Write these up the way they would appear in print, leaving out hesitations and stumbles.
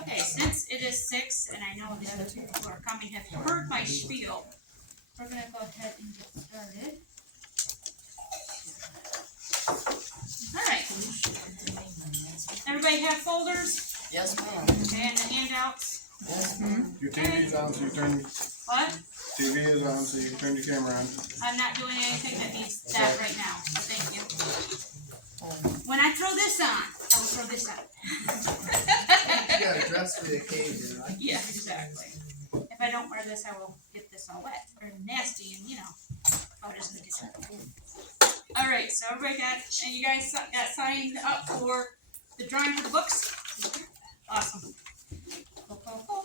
Okay, since it is 6, and I know the other people who are coming have heard my spiel, we're gonna go ahead and get started. Alright. Everybody have folders? Yes, ma'am. Okay, and the handouts? Yes, ma'am. Your TV is on, so you turn. What? TV is on, so you turn your camera on. I'm not doing anything that needs that right now, so thank you. When I throw this on, I will throw this on. You gotta dress for the occasion, right? Yeah, exactly. If I don't wear this, I will get this all wet or nasty, and I'll just make it. All right, so everybody and you guys got signed up for the drawing for the books. Awesome. Cool.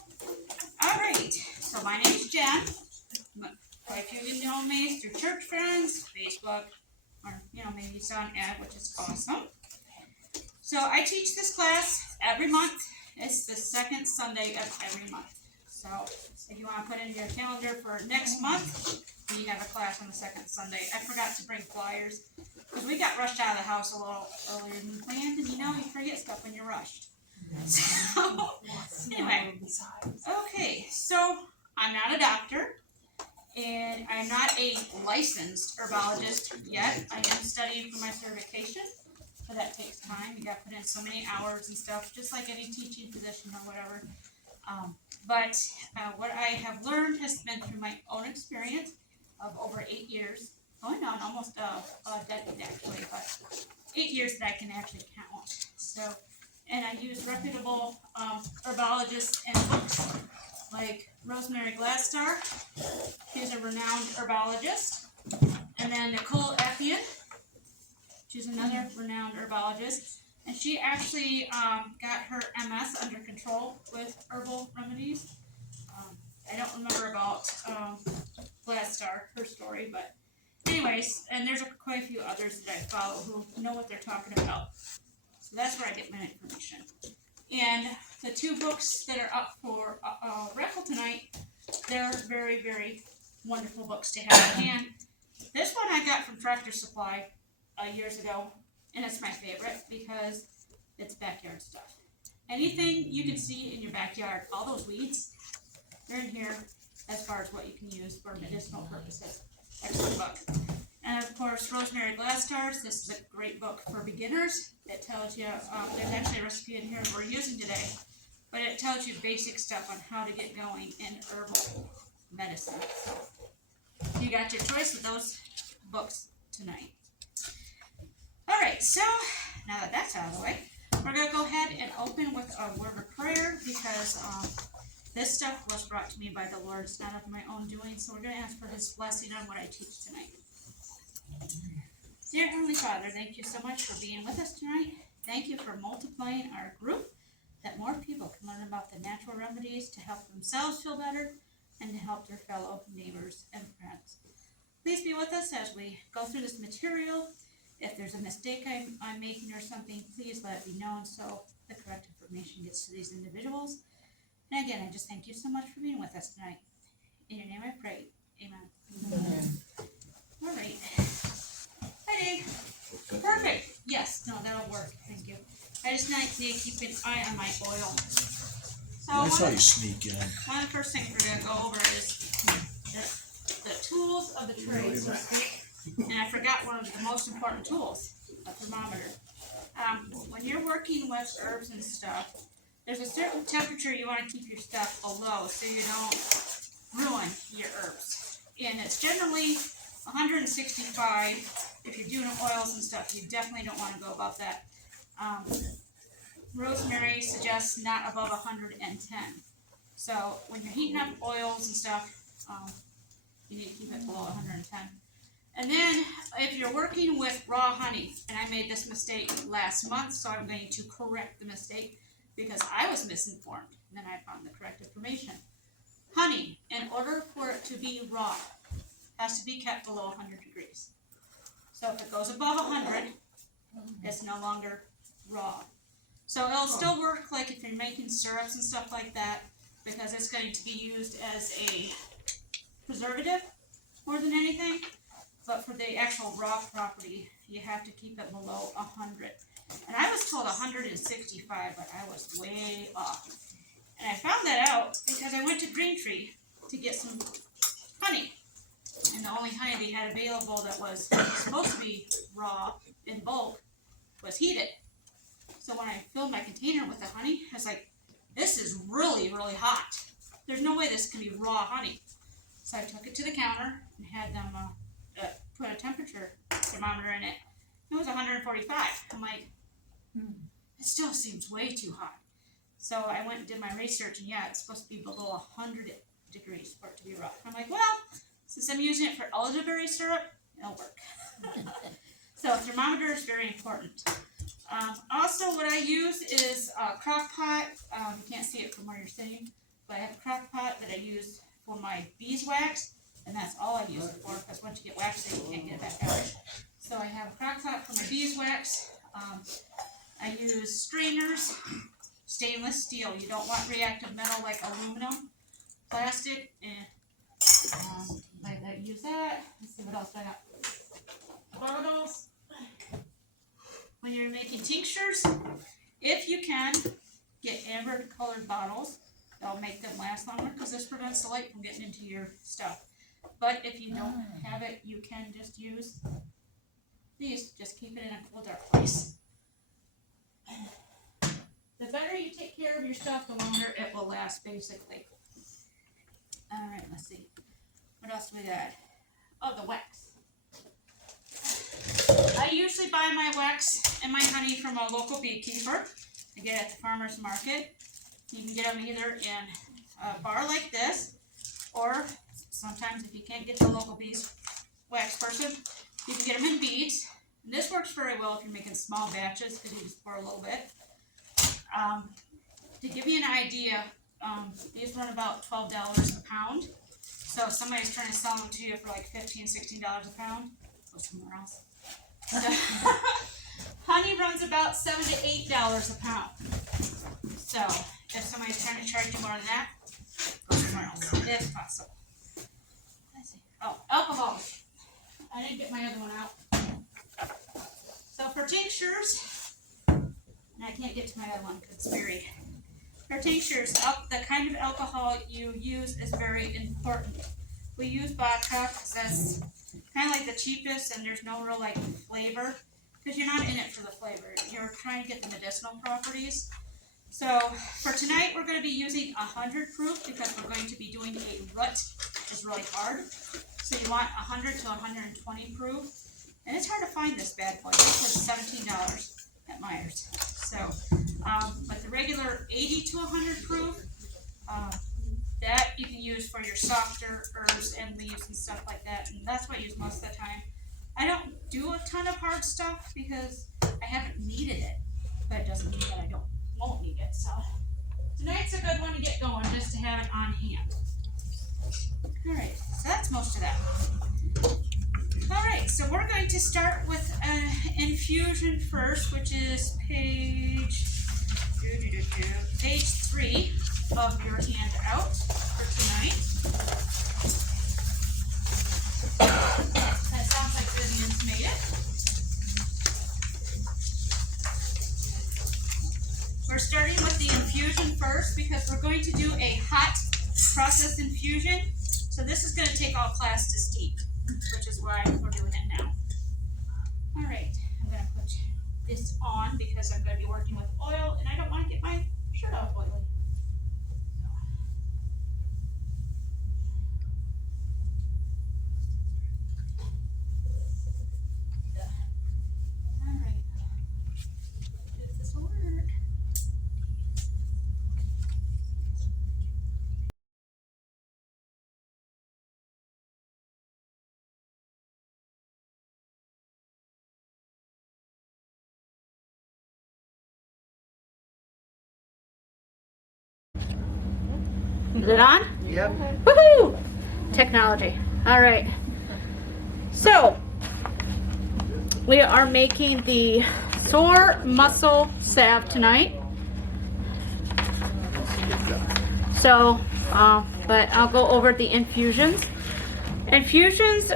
All right, so my name's Jen. Quite a few of you know me through church friends, Facebook, or maybe you saw an ad, which is awesome. So I teach this class every month. It's the second Sunday of every month. So if you want to put in your calendar for next month, we have a class on the second Sunday. I forgot to bring flyers because we got rushed out of the house a little earlier than planned, and you forget stuff when you're rushed. So anyway, okay, so I'm not a doctor, and I'm not a licensed herbologist yet. I am studying for my certification. So that takes time. You got to put in so many hours and stuff, just like any teaching position or whatever. But what I have learned has been through my own experience of over 8 years, going on almost a decade actually, but 8 years that I can actually count. So, and I use reputable herbologists and books like Rosemary Gladstar. She's a renowned herbologist, and then Nicole Effian. She's another renowned herbologist, and she actually got her MS under control with Herbal Remedies. I don't remember about Gladstar, her story, but anyways, and there's quite a few others that I follow who know what they're talking about. So that's where I get my information. And the 2 books that are up for raffle tonight, they're very, very wonderful books to have in hand. This one I got from Tractor Supply years ago, and it's my favorite because it's backyard stuff. Anything you can see in your backyard, all those weeds, they're in here as far as what you can use for medicinal purposes. Excellent book. And of course, Rosemary Gladstar's. This is a great book for beginners. It tells you, there's actually a recipe in here we're using today, but it tells you basic stuff on how to get going in herbal medicine. So you got your choice with those books tonight. Alright, so now that that's out of the way, we're going to go ahead and open with a word of prayer because this stuff was brought to me by the Lord. It's not of my own doing, so we're going to ask for His blessing on what I teach tonight. Dear Heavenly Father, thank you so much for being with us tonight. Thank you for multiplying our group, that more people can learn about the natural remedies to help themselves feel better and to help their fellow neighbors and friends. Please be with us as we go through this material. If there's a mistake I'm making or something, please let it be known so the correct information gets to these individuals. And again, I just thank you so much for being with us tonight. In your name I pray. Amen. All right. Hi, Dave. Perfect. Yes. No, that'll work. Thank you. I just need to keep an eye on my oil. So I saw you sneak in. one of the first things we're going to go over is the tools of the trade, so to speak. And I forgot one of the most important tools, a thermometer. When you're working with herbs and stuff, there's a certain temperature you want to keep your stuff below so you don't ruin your herbs. And it's generally 165. If you're doing oils and stuff, you definitely don't want to go above that. Rosemary suggests not above 110. So when you're heating up oils and stuff, you need to keep it below 110. And then if you're working with raw honey, and I made this mistake last month, so I'm going to correct the mistake because I was misinformed, and then I found the correct information. Honey, in order for it to be raw, has to be kept below 100 degrees. So if it goes above 100, it's no longer raw. So it'll still work like if you're making syrups and stuff like that, because it's going to be used as a preservative more than anything. But for the actual raw property, you have to keep it below 100. And I was told 165, but I was way off. And I found that out because I went to Green Tree to get some honey. And the only honey they had available that was supposed to be raw in bulk was heated. So when I filled my container with the honey, I was like, this is really, really hot. There's no way this can be raw honey. So I took it to the counter and had them put a temperature thermometer in it. It was 145. I'm like, it still seems way too hot. So I went and did my research, and yeah, it's supposed to be below 100 degrees for it to be raw. I'm like, well, since I'm using it for elderberry syrup, it'll work. So thermometer is very important. Also, what I use is a crock pot. You can't see it from where you're sitting, but I have a crock pot that I use for my beeswax, and that's all I use it for, because once you get wax, you can't get it back out. So I have a crock pot for my beeswax. I use strainers, stainless steel. You don't want reactive metal like aluminum, plastic, and I use that. Let's see what else I got. Bottles. When you're making tinctures, if you can, get amber colored bottles. They'll make them last longer because this prevents the light from getting into your stuff. But if you don't have it, you can just use these. Just keep it in a cool, dark place. The better you take care of your stuff, the longer it will last, basically. All right, let's see. What else do we got? Oh, the wax. I usually buy my wax and my honey from a local beekeeper. I get it at the farmer's market. You can get them either in a bar like this, or sometimes if you can't get the local beeswax person, you can get them in beads. And this works very well if you're making small batches, because you just pour a little bit. To give you an idea, these run about $12 a pound. So if somebody's trying to sell them to you for like $15, $16 a pound, go somewhere else. So, honey runs about $7 to $8 a pound. So if somebody's trying to charge you more than that, go somewhere else. If possible. Let's see. Oh, alcohol. I didn't get my other one out. So for tinctures, and I can't get to my other one because it's buried. For tinctures, the kind of alcohol you use is very important. We use vodka because that's kind of like the cheapest, and there's no real like flavor, because you're not in it for the flavor. You're trying to get the medicinal properties. So for tonight, we're going to be using 100 proof because we're going to be doing a root, which is really hard. So you want 100 to 120 proof, and it's hard to find this bad boy. This was $17 at Myers. So, but the regular 80 to 100 proof, that you can use for your softer herbs and leaves and stuff like that, and that's what I use most of the time. I don't do a ton of hard stuff because I haven't needed it, but it doesn't mean that I won't need it. So tonight's a good one to get going, just to have it on hand. All right, so that's most of that. All right, so we're going to start with an infusion first, which is page 3 of your handout for tonight. That sounds like Vivian's made it. We're starting with the infusion first because we're going to do a hot process infusion. So this is going to take all class to steep, which is why we're doing it now. All right, I'm going to put this on because I'm going to be working with oil, and I don't want to get my shirt all oily. All right, does this work? Is it on? Yep. Woohoo! Technology. All right. So, we are making the sore muscle salve tonight. So, but I'll go over the infusions. Infusions,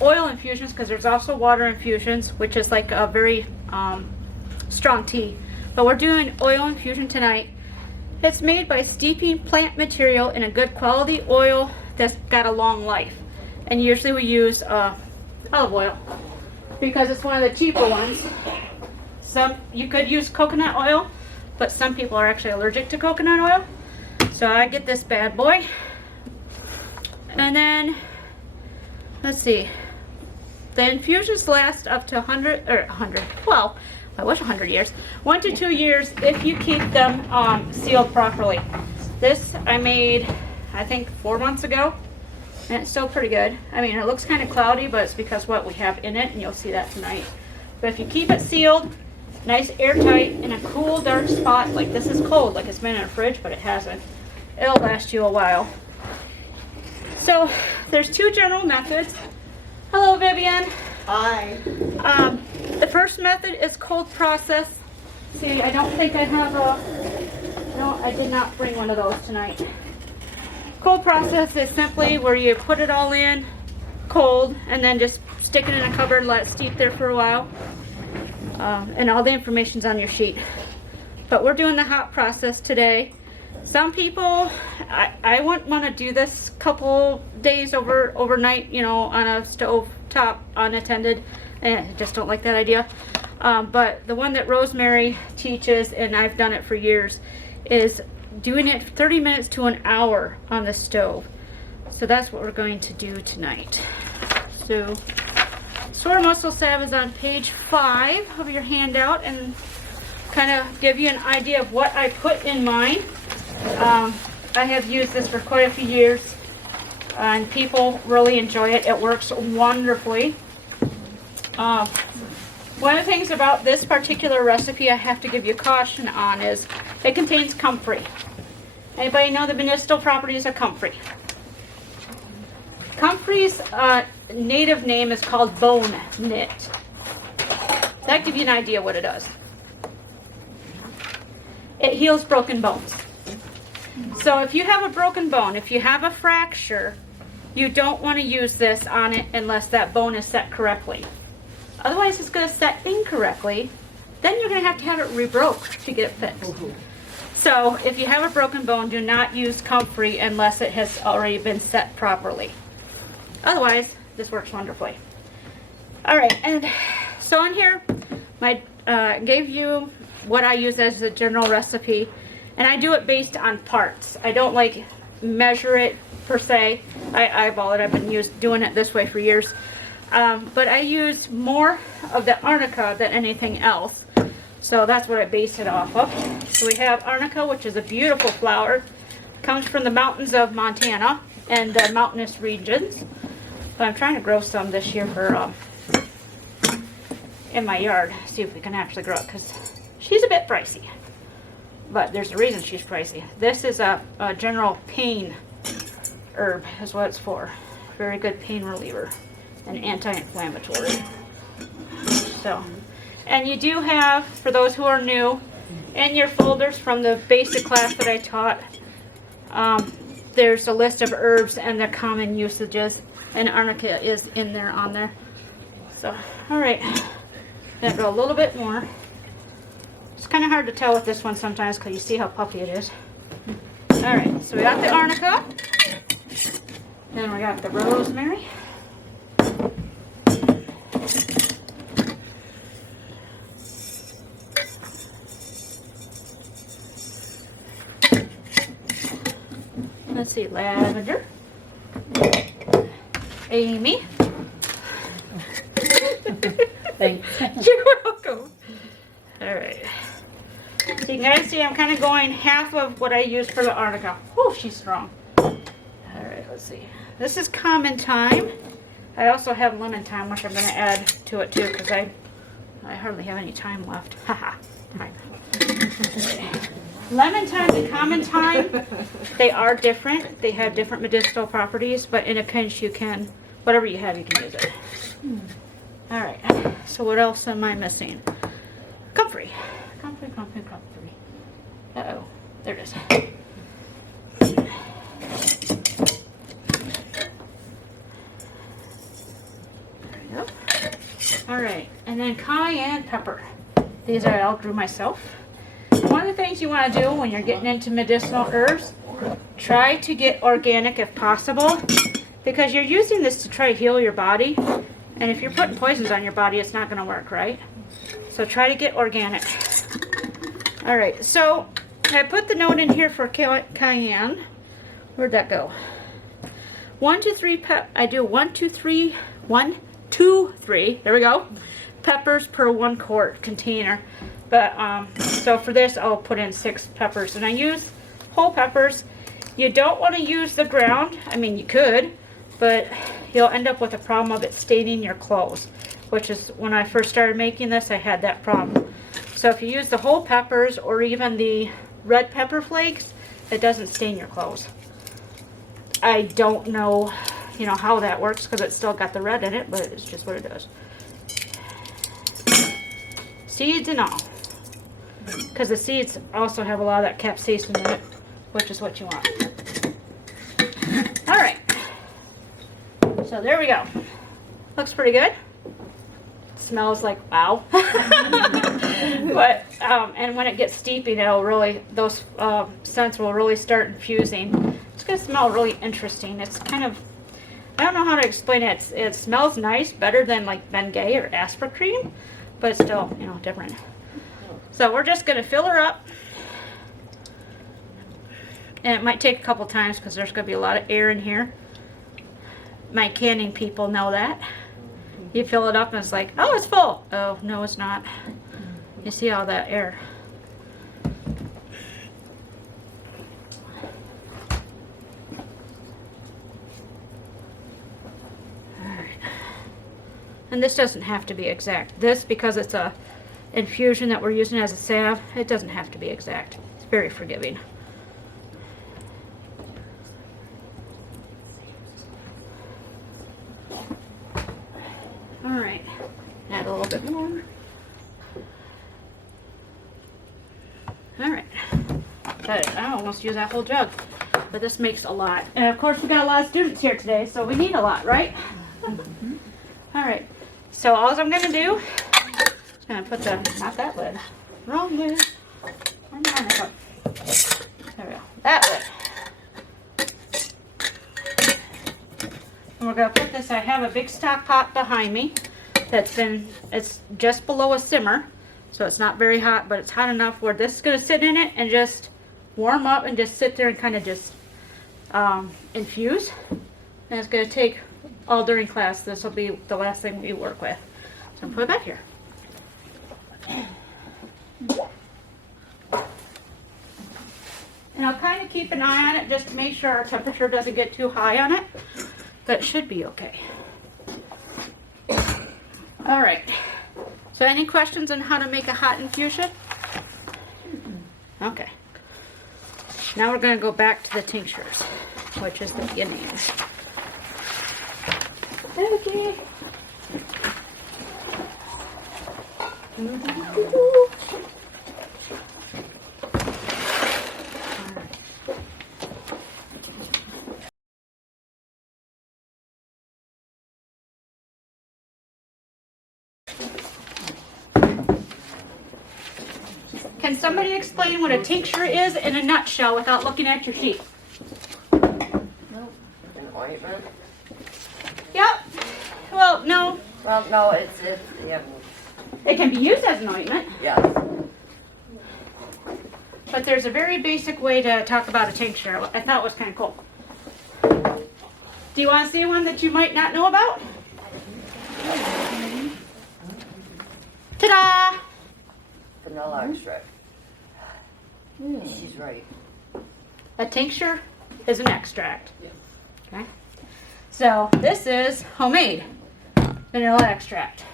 oil infusions, because there's also water infusions, which is like a very strong tea. But we're doing oil infusion tonight. It's made by steeping plant material in a good quality oil that's got a long life. And usually we use olive oil because it's one of the cheaper ones. You could use coconut oil, but some people are actually allergic to coconut oil. So I get this bad boy. And then, let's see. The infusions last up to 100, well, I wish 100 years. 1 to 2 years if you keep them sealed properly. This I made, I think 4 months ago. And it's still pretty good. I mean, it looks kind of cloudy, but it's because what we have in it, and you'll see that tonight. But if you keep it sealed, nice airtight, in a cool, dark spot, like this is cold, like it's been in a fridge, but it hasn't. It'll last you a while. So, there's 2 general methods. Hello, Vivian. Hi. The first method is cold process. See, I don't think I have no, I did not bring one of those tonight. Cold process is simply where you put it all in cold and then just stick it in a cupboard and let it steep there for a while. And all the information's on your sheet. But we're doing the hot process today. Some people, I wouldn't want to do this couple days overnight, you know, on a stove top unattended. I just don't like that idea. But the one that Rosemary teaches, and I've done it for years, is doing it 30 minutes to an hour on the stove. So that's what we're going to do tonight. So sore muscle salve is on page 5 of your handout, and kind of give you an idea of what I put in mine. I have used this for quite a few years, and people really enjoy it. It works wonderfully. One of the things about this particular recipe I have to give you caution on is it contains comfrey. Anybody know the medicinal properties of comfrey? Comfrey's native name is called bone knit. That gives you an idea what it does. It heals broken bones. So if you have a broken bone, if you have a fracture, you don't want to use this on it unless that bone is set correctly. Otherwise it's going to set incorrectly. Then you're going to have it rebroke to get it fixed. So if you have a broken bone, do not use comfrey unless it has already been set properly. Otherwise, this works wonderfully. All right, and so in here, I gave you what I use as a general recipe, and I do it based on parts. I don't like measure it per se. I eyeball it. I've been doing it this way for years. But I use more of the arnica than anything else. So that's what I base it off of. So we have arnica, which is a beautiful flower. Comes from the mountains of Montana and the mountainous regions. But I'm trying to grow some this year for in my yard. See if we can actually grow it, because she's a bit pricey. But there's a reason she's pricey. This is a general pain herb is what it's for. Very good pain reliever and anti-inflammatory. So. And you do have, for those who are new, in your folders from the basic class that I taught, there's a list of herbs and their common usages, and arnica is in there on there. So, all right, gonna go a little bit more. It's kind of hard to tell with this one sometimes because you see how puffy it is. All right, so we got the arnica, then we got the rosemary. Let's see, lavender, Amy. Thanks. You're welcome. All right. So you guys see I'm kind of going half of what I use for the arnica. Oh, she's strong. All right, let's see. This is common thyme. I also have lemon thyme, which I'm going to add to it too, because I hardly have any thyme left. Haha. Lemon thyme and common thyme, they are different. They have different medicinal properties, but in a pinch you can, whatever you have, you can use it. All right, so what else am I missing? Comfrey. Comfrey. Uh-oh, there it is. There we go. All right, and then cayenne pepper. These I all grew myself. One of the things you want to do when you're getting into medicinal herbs, try to get organic if possible, because you're using this to try to heal your body, and if you're putting poisons on your body, it's not going to work, right? So try to get organic. All right, so I put the note in here for cayenne. Where'd that go? 1 to 3 I do 1 to 3, 1, 2, 3, there we go, peppers per 1 quart container. But so for this I'll put in 6 peppers, and I use whole peppers. You don't want to use the ground. I mean, you could, but you'll end up with a problem of it staining your clothes, which is when I first started making this, I had that problem. So if you use the whole peppers or even the red pepper flakes, it doesn't stain your clothes. I don't know, you know, how that works because it's still got the red in it, but it's just what it does. Seeds and all, because the seeds also have a lot of that capsaicin in it, which is what you want. All right, so there we go. Looks pretty good. Smells like wow. But and when it gets steeping, it'll really, those scents will really start infusing. It's gonna smell really interesting. It's kind of, I don't know how to explain it. It smells nice, better than like Bengay or Aspercreme, but it's still, you know, different. So we're just gonna fill her up, and it might take a couple times because there's gonna be a lot of air in here. My canning people know that. You fill it up and it's like, oh, it's full. Oh, no, it's not. You see all that air. Alright. And this doesn't have to be exact. This, because it's a infusion that we're using as a salve, it doesn't have to be exact. It's very forgiving. Alright, add a little bit more. Alright, I almost used that whole jug, but this makes a lot. And of course we got a lot of students here today, so we need a lot, right? Alright, so all I'm going to do is going to put the, not that lid, wrong lid. There we go, that lid. And we're going to put this, I have a big stock pot behind me that's been, it's just below a simmer, so it's not very hot, but it's hot enough where this is going to sit in it and just warm up and just sit there and kind of just infuse. And it's going to take all during class. This will be the last thing we work with. So I'm going to put it back here. And I'll kind of keep an eye on it just to make sure our temperature doesn't get too high on it. But it should be okay. All right. So any questions on how to make a hot infusion? Okay. Now we're going to go back to the tinctures, which is the beginning. Okay. Can somebody explain what a tincture is in a nutshell without looking at your sheet? An ointment? Yep. Well, no. Well, no, it's yeah. It can be used as an ointment, Yes. but there's a very basic way to talk about a tincture. I thought it was kind of cool. Do you want to see one that you might not know about? Ta-da! Vanilla extract. She's right. A tincture is an extract. Okay. So this is homemade vanilla extract.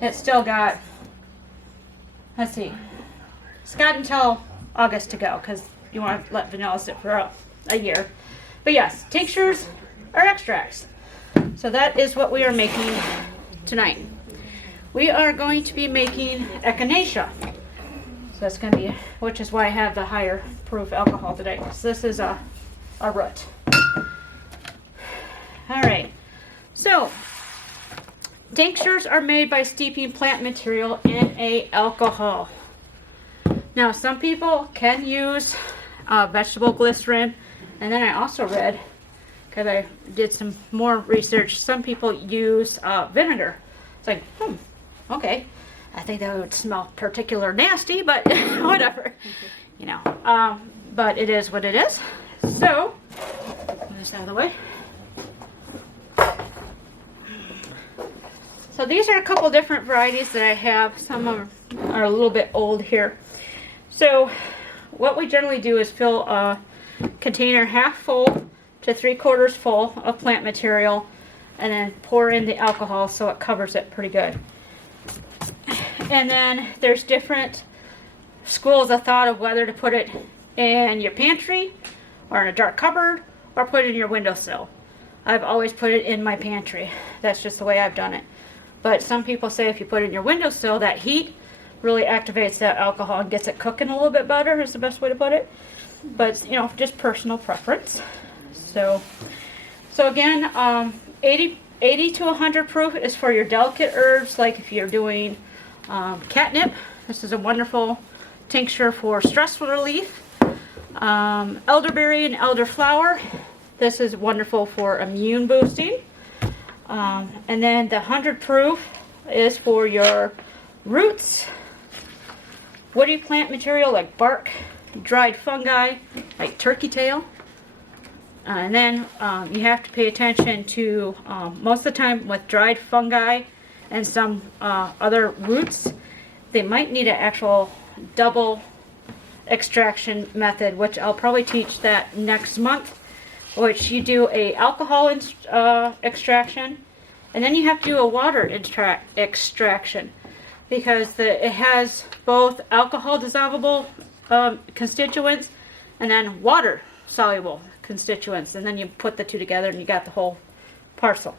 It's still got, let's see, it's got until August to go because you want to let vanilla sit for a year. But yes, tinctures are extracts. So that is what we are making tonight. We are going to be making echinacea. So that's going to be, which is why I have the higher proof alcohol today. So this is a root. All right. So Tinctures are made by steeping plant material in a alcohol. Now, some people can use vegetable glycerin, and then I also read, because I did some more research, some people use vinegar. It's like, okay. I think that would smell particular nasty, but whatever, you know. But it is what it is. So, move this out of the way. So these are a couple different varieties that I have. Some of them are a little bit old here. So what we generally do is fill a container half full to 3/4 full of plant material, and then pour in the alcohol so it covers it pretty good. And then there's different schools of thought of whether to put it in your pantry or in a dark cupboard or put it in your windowsill. I've always put it in my pantry. That's just the way I've done it. But some people say if you put it in your windowsill, that heat really activates that alcohol and gets it cooking a little bit better, is the best way to put it. But, you know, just personal preference. So again, 80 to 100 proof is for your delicate herbs, like if you're doing catnip. This is a wonderful tincture for stress relief. Elderberry and elderflower. This is wonderful for immune boosting. And then the 100 proof is for your roots, woody plant material like bark, dried fungi like turkey tail. And then you have to pay attention to, most of the time with dried fungi and some other roots, they might need an actual double extraction method, which I'll probably teach that next month, which you do a alcohol extraction, and then you have to do a water extraction, because it has both alcohol dissolvable constituents and then water soluble constituents, and then you put the two together and you got the whole parcel.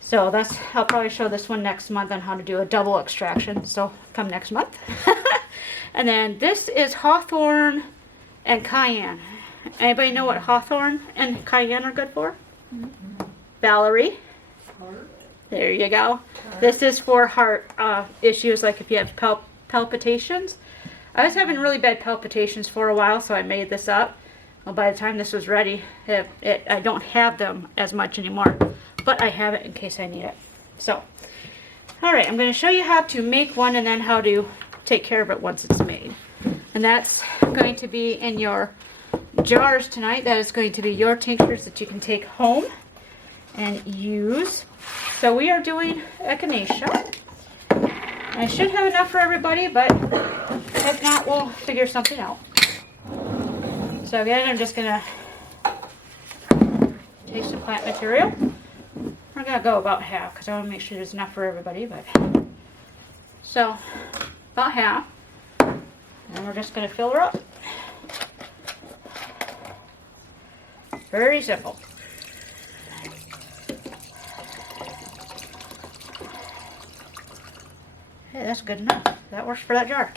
So I'll probably show this one next month on how to do a double extraction, so come next month. And then this is hawthorn and cayenne. Anybody know what hawthorn and cayenne are good for? Valerie. There you go. This is for heart issues, like if you have palpitations. I was having really bad palpitations for a while, so I made this up. Well, by the time this was ready, I don't have them as much anymore, but I have it in case I need it. So, all right, I'm going to show you how to make one and then how to take care of it once it's made. And that's going to be in your jars tonight. That is going to be your tinctures that you can take home and use. So we are doing echinacea. I should have enough for everybody, but if not, we'll figure something out. So again, I'm just going to take some plant material. We're going to go about half because I want to make sure there's enough for everybody. But so about half. And we're just going to fill her up. Very simple. Hey, that's good enough. That works for that jar.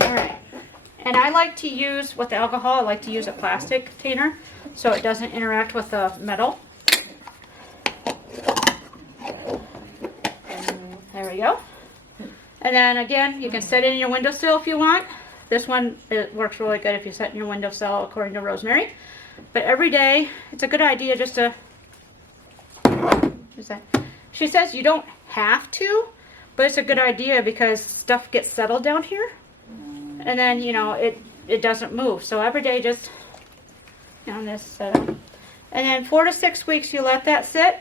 Alright. And I like to use, with the alcohol, I like to use a plastic container so it doesn't interact with the metal. There we go. And then again, you can set it in your windowsill if you want. This one, it works really good if you set in your windowsill, according to Rosemary. But every day, it's a good idea just to... She says you don't have to, but it's a good idea because stuff gets settled down here. And then, you know, it doesn't move. So every day just, on this setup. And then 4 to 6 weeks you let that sit,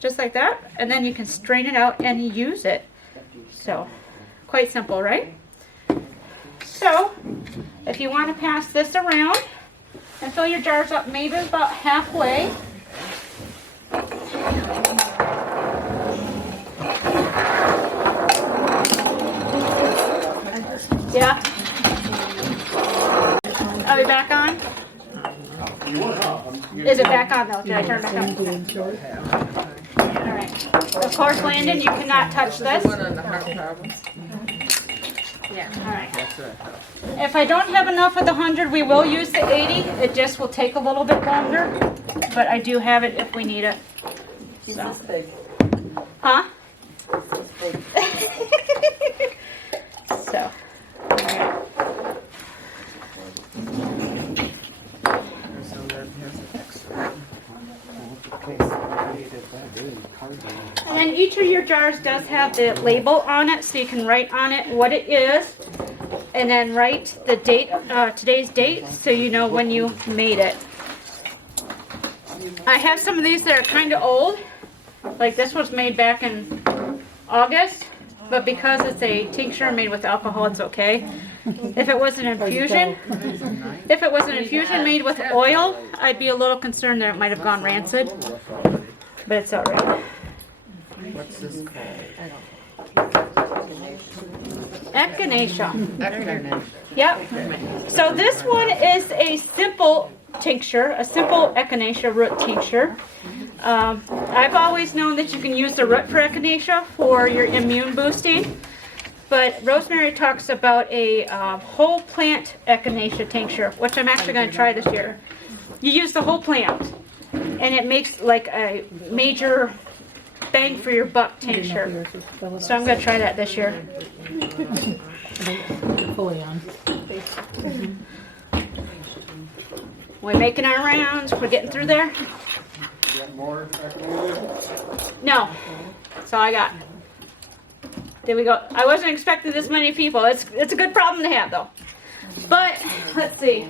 just like that. And then you can strain it out and use it. So, quite simple, right? So, if you want to pass this around and fill your jars up maybe about halfway. Yeah? Are we back on? Is it back on though? Did I turn it back on? Alright. Of course, Landon, you cannot touch this. Yeah. All right. That's what I thought. If I don't have enough of the 100, we will use the 80. It just will take a little bit longer, but I do have it if we need it. She's So. this big. Huh? She's this big. So. So that here's an extra. Okay, so we needed that really cardboard. And then each of your jars does have the label on it, so you can write on it what it is, and then write the date, today's date, so you know when you made it. I have some of these that are kind of old, like this was made back in August, but because it's a tincture made with alcohol, it's okay. If it was an infusion, made with oil, I'd be a little concerned that it might have gone rancid, but it's all right. What's this called? Echinacea. Echinacea. Yep. So this one is a simple tincture, a simple echinacea root tincture. I've always known that you can use the root for echinacea for your immune boosting, but Rosemary talks about a whole plant echinacea tincture, which I'm actually going to try this year. You use the whole plant, and it makes like a major bang for your buck tincture. So I'm going to try that this year. Fully on. We're making our rounds. We're getting through there. You got more activated? No, that's all I got. There we go. I wasn't expecting this many people. It's a good problem to have, though. But let's see.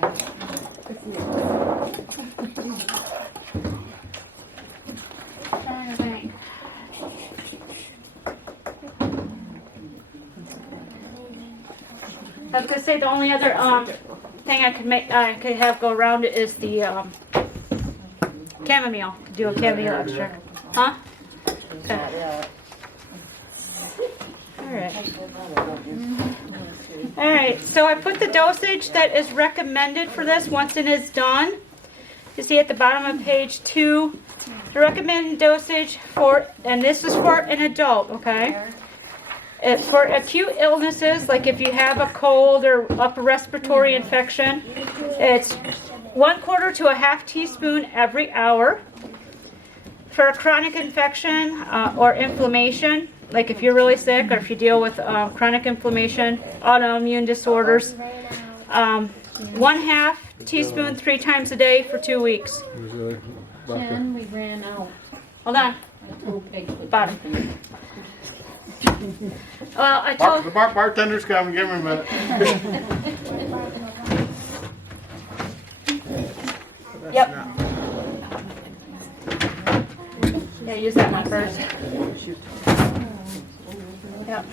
Trying to think. I was gonna say the only other thing I could have go around it is the chamomile. Do a chamomile extract, huh? Okay. All right. So I put the dosage that is recommended for this once it is done. You see at the bottom of page 2, the recommended dosage for, and this is for an adult, okay? It's for acute illnesses, like if you have a cold or upper respiratory infection. It's 1/4 to a half teaspoon every hour. For a chronic infection or inflammation, like if you're really sick or if you deal with chronic inflammation, autoimmune disorders, 1/2 teaspoon 3 times a day for 2 weeks. Jen, we ran out. Hold on. Bottom. Well, I told. The bartender's coming. Give me a minute. Yep. Yeah, use that one first. Yep.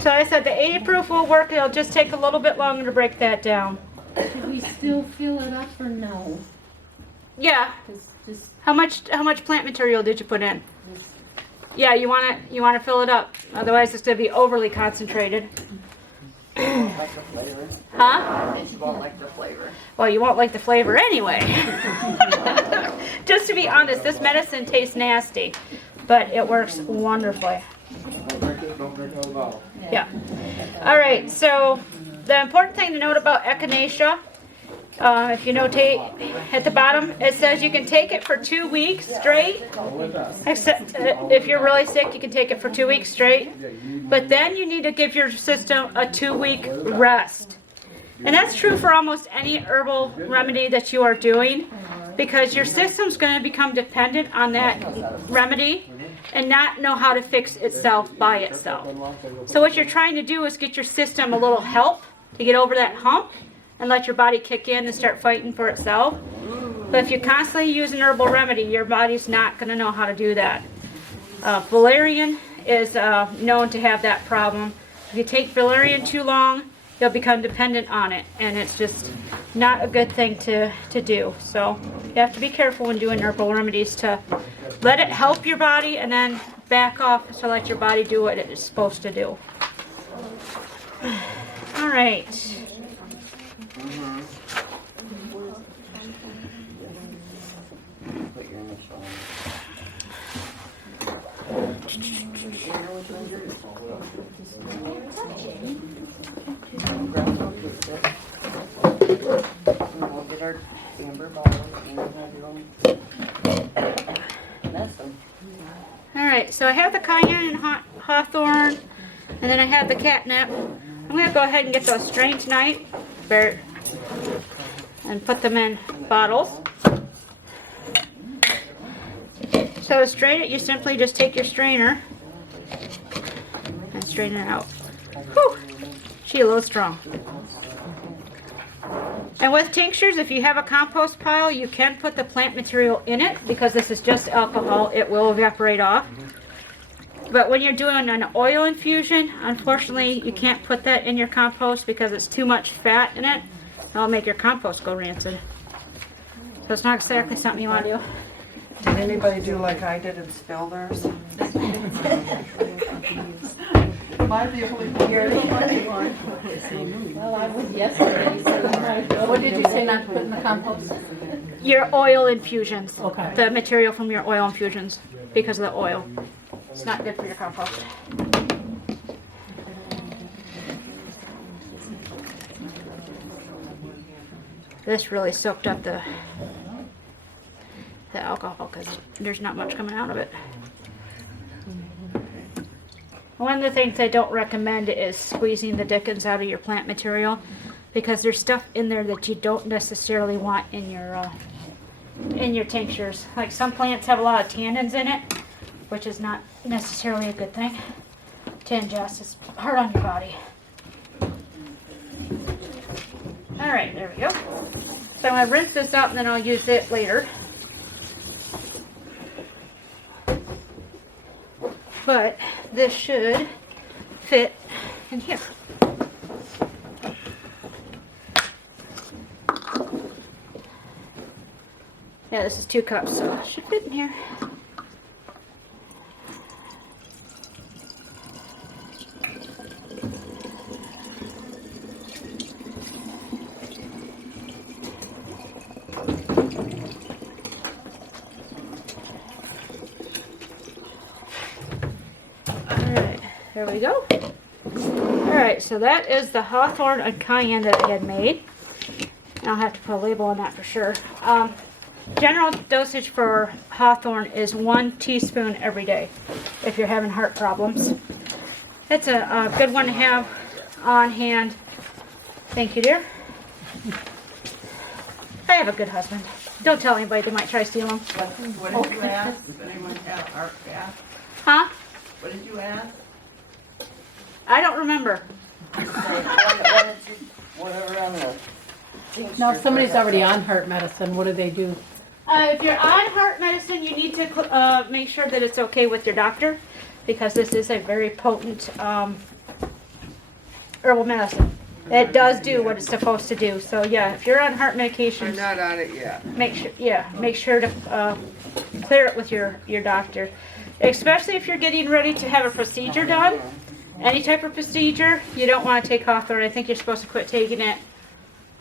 So I said the 80 proof will work. It'll just take a little bit longer to break that down. Did we still fill it up or no? Yeah. 'Cause just How much plant material did you put in? Yeah, you want to fill it up. Otherwise, it's going to be overly concentrated. Like the flavor. Huh? And she won't like the flavor. Well, you won't like the flavor anyway. Just to be honest, this medicine tastes nasty, but it works wonderfully. Don't drink out of the bottle. Yeah. All right. So the important thing to note about echinacea, if you notate at the bottom, it says you can take it for 2 weeks straight. Except if you're really sick, you can take it for 2 weeks straight. But then you need to give your system a 2-week rest. And that's true for almost any herbal remedy that you are doing, because your system's going to become dependent on that remedy and not know how to fix itself by itself. So what you're trying to do is get your system a little help to get over that hump and let your body kick in and start fighting for itself. But if you constantly use an herbal remedy, your body's not going to know how to do that. Valerian is known to have that problem. If you take valerian too long, you'll become dependent on it, and it's just not a good thing to do. So you have to be careful when doing herbal remedies to let it help your body and then back off to let your body do what it is supposed to do. All right. Put your initial on. That's them. Alright, so I have the cayenne and hawthorn, and then I have the catnip. I'm going to go ahead and get those strained tonight and put them in bottles. So to strain it, you simply just take your strainer and strain it out. Whew! She's a little strong. And with tinctures, if you have a compost pile, you can put the plant material in it because this is just alcohol. It will evaporate off. But when you're doing an oil infusion, unfortunately, you can't put that in your compost because it's too much fat in it. It'll make your compost go rancid. So it's not exactly something you want to do. Did anybody do like I did and spill theirs? Am I the only one? Well, I was yesterday, so you might. What did you say not to put in the compost? Your oil infusions. Okay. The material from your oil infusions because of the oil. It's not good for your compost. This really soaked up the alcohol because there's not much coming out of it. One of the things I don't recommend is squeezing the dickens out of your plant material because there's stuff in there that you don't necessarily want in your tinctures. Like some plants have a lot of tannins in it, which is not necessarily a good thing to ingest. It's hard on your body. Alright, there we go. So I'm going to rinse this out and then I'll use it later. But this should fit in here. Yeah, this is 2 cups, so it should fit in here. There we go. Alright, so that is the hawthorn and cayenne that I had made. I'll have to put a label on that for sure. General dosage for hawthorn is 1 teaspoon every day if you're having heart problems. It's a good one to have on hand. Thank you, dear. I have a good husband. Don't tell anybody, they might try to steal them. What did you ask? Does anyone have heart gas? Huh? What did you ask? I don't remember. Whatever on the tincture. No, if somebody's already on heart medicine, what do they do? If you're on heart medicine, you need to make sure that it's okay with your doctor because this is a very potent herbal medicine. It does do what it's supposed to do. So yeah, if you're on heart medications, I'm not on it yet. make sure to clear it with your doctor. Especially if you're getting ready to have a procedure done. Any type of procedure, you don't want to take hawthorn. I think you're supposed to quit taking it.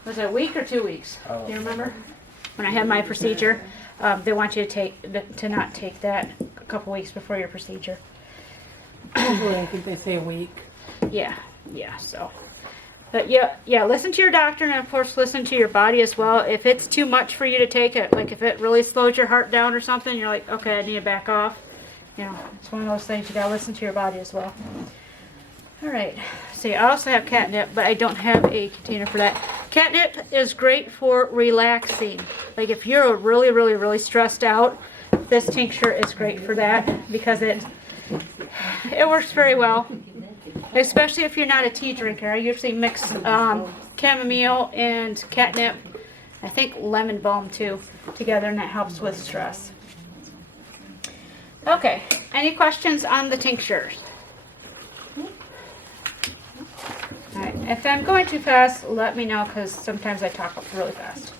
Was it a week or 2 weeks? Do you remember? When I had my procedure, they want you to not take that a couple weeks before your procedure. Usually I think they say a week. Yeah, so. But yeah, listen to your doctor and of course listen to your body as well. If it's too much for you to take it, like if it really slows your heart down or something, you're like, okay, I need to back off. You know, it's one of those things you gotta listen to your body as well. Alright, see, I also have catnip, but I don't have a container for that. Catnip is great for relaxing. Like if you're really, really, really stressed out, this tincture is great for that because it works very well. Especially if you're not a tea drinker. I usually mix chamomile and catnip, I think lemon balm too, together, and that helps with stress. Okay, any questions on the tinctures? Alright, if I'm going too fast, let me know because sometimes I talk really fast.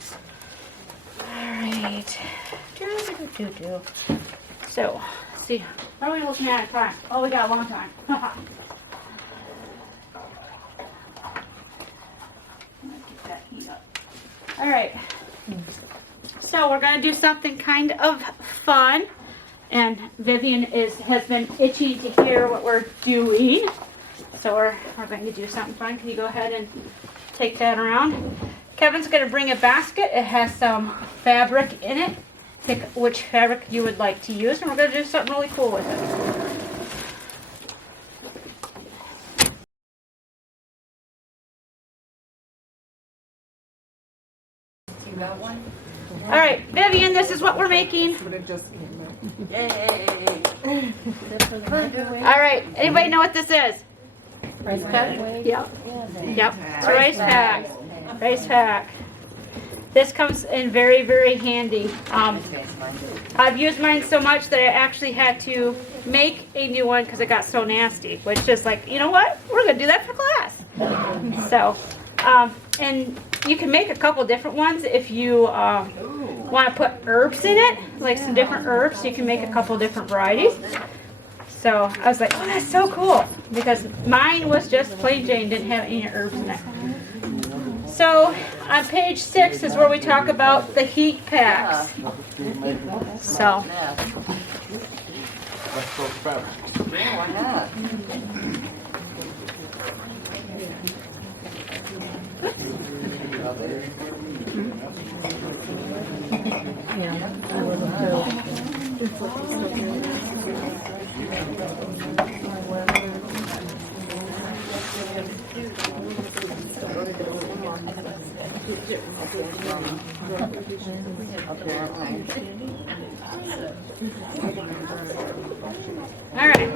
Alright. So, let's see. What are we looking at time? Oh, we got a long time. Get that heat up. Alright. So we're going to do something kind of fun. And Vivian has been itching to hear what we're doing. So we're going to do something fun. Can you go ahead and take that around? Kevin's going to bring a basket. It has some fabric in it. pick which fabric you would like to use, and we're going to do something really cool with it. You got one? All right, Vivian, this is what we're making. But it just Yay! All right, anybody know what this is? Rice pack? Yep. Yep, it's a rice pack. Rice pack. This comes in very, very handy. I've used mine so much that I actually had to make a new one because it got so nasty, which is like, you know what? We're going to do that for class. So, and you can make a couple different ones if you want to put herbs in it, like some different herbs. You can make a couple different varieties. So I was like, oh, that's so cool, because mine was just plain Jane, didn't have any herbs in it. So on page 6 is where we talk about the heat packs. So Let's go fabric. Yeah, why not? all right.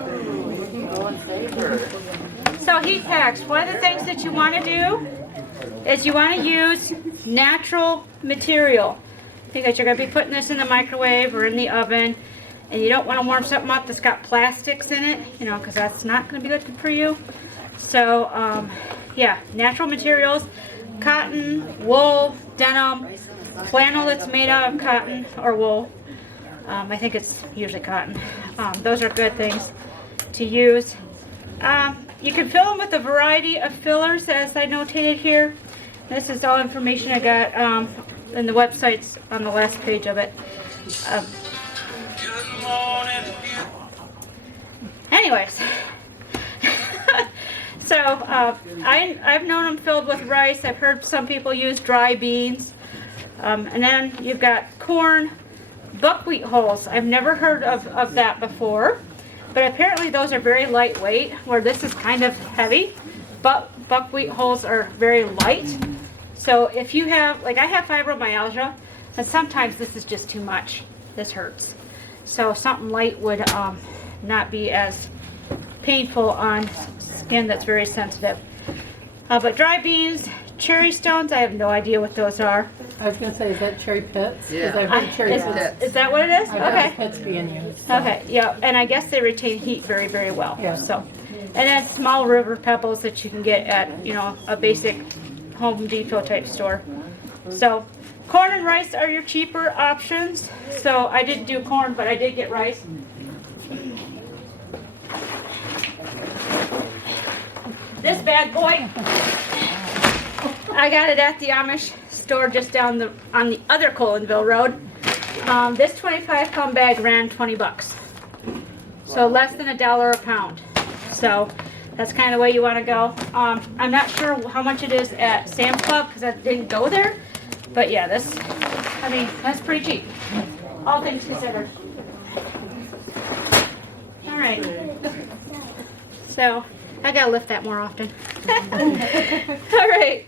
So heat packs, one of the things that you want to do is you want to use natural material, because you're going to be putting this in the microwave or in the oven, and you don't want to warm something up that's got plastics in it, you know, because that's not going to be good for you. So yeah, natural materials, cotton, wool, denim, flannel that's made out of cotton or wool. I think it's usually cotton. Those are good things to use. You can fill them with a variety of fillers, as I notated here. This is all information I got in the websites on the last page of it. Anyways, so I've known them filled with rice. I've heard some people use dry beans. And then you've got corn, buckwheat hulls. I've never heard of that before, but apparently those are very lightweight, where this is kind of heavy. But buckwheat hulls are very light. So if you have, like I have fibromyalgia, and sometimes this is just too much. This hurts. So something light would not be as painful on skin that's very sensitive. But dry beans, cherry stones, I have no idea what those are. I was gonna say, is that cherry pits? Yeah. 'Cause I've heard cherry Is, pits. is that what it is? I've heard Okay. pits being used. Okay, yeah, and I guess they retain heat very, very well. Yeah. So, and then small river pebbles that you can get at, you know, a basic Home Depot type store. So, corn and rice are your cheaper options. So I didn't do corn, but I did get rice. This bad boy, I got it at the Amish store just down on the other Colinville Road. This 25-pound bag ran 20 bucks. So less than $1 a pound. So that's kind of the way you want to go. I'm not sure how much it is at Sam's Club because I didn't go there. But yeah, this, I mean, that's pretty cheap. All things considered. All right. So I gotta lift that more often. All right.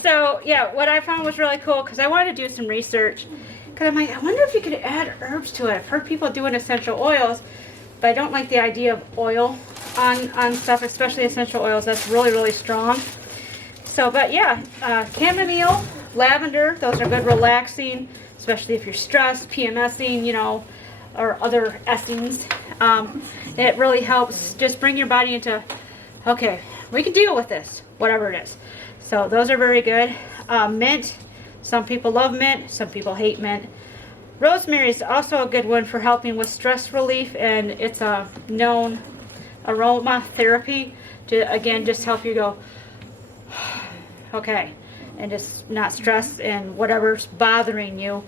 So yeah, what I found was really cool because I wanted to do some research. Because I'm like, I wonder if you could add herbs to it. I've heard people doing essential oils, but I don't like the idea of oil on stuff, especially essential oils. That's really, really strong. So, but yeah, chamomile, lavender, those are good relaxing, especially if you're stressed, PMSing, you know, or other essings. It really helps just bring your body into, okay, we can deal with this, whatever it is. So those are very good. Mint, some people love mint, some people hate mint. Rosemary is also a good one for helping with stress relief, and it's a known aromatherapy to, again, just help you go, okay, and just not stress and whatever's bothering you,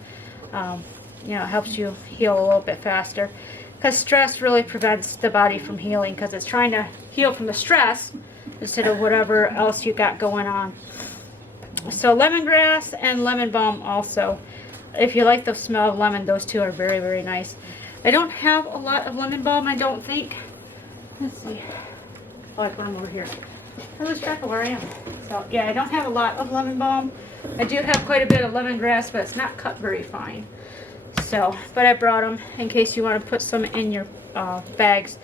you know, helps you heal a little bit faster. Because stress really prevents the body from healing, because it's trying to heal from the stress instead of whatever else you got going on. So lemongrass and lemon balm also. if you like the smell of lemon, those two are very, very nice. I don't have a lot of lemon balm, I don't think. Let's see. Oh, I put them over here. I lose track of where I am. So, yeah, I don't have a lot of lemon balm. I do have quite a bit of lemongrass, but it's not cut very fine. So, but I brought them in case you want to put some in your bags.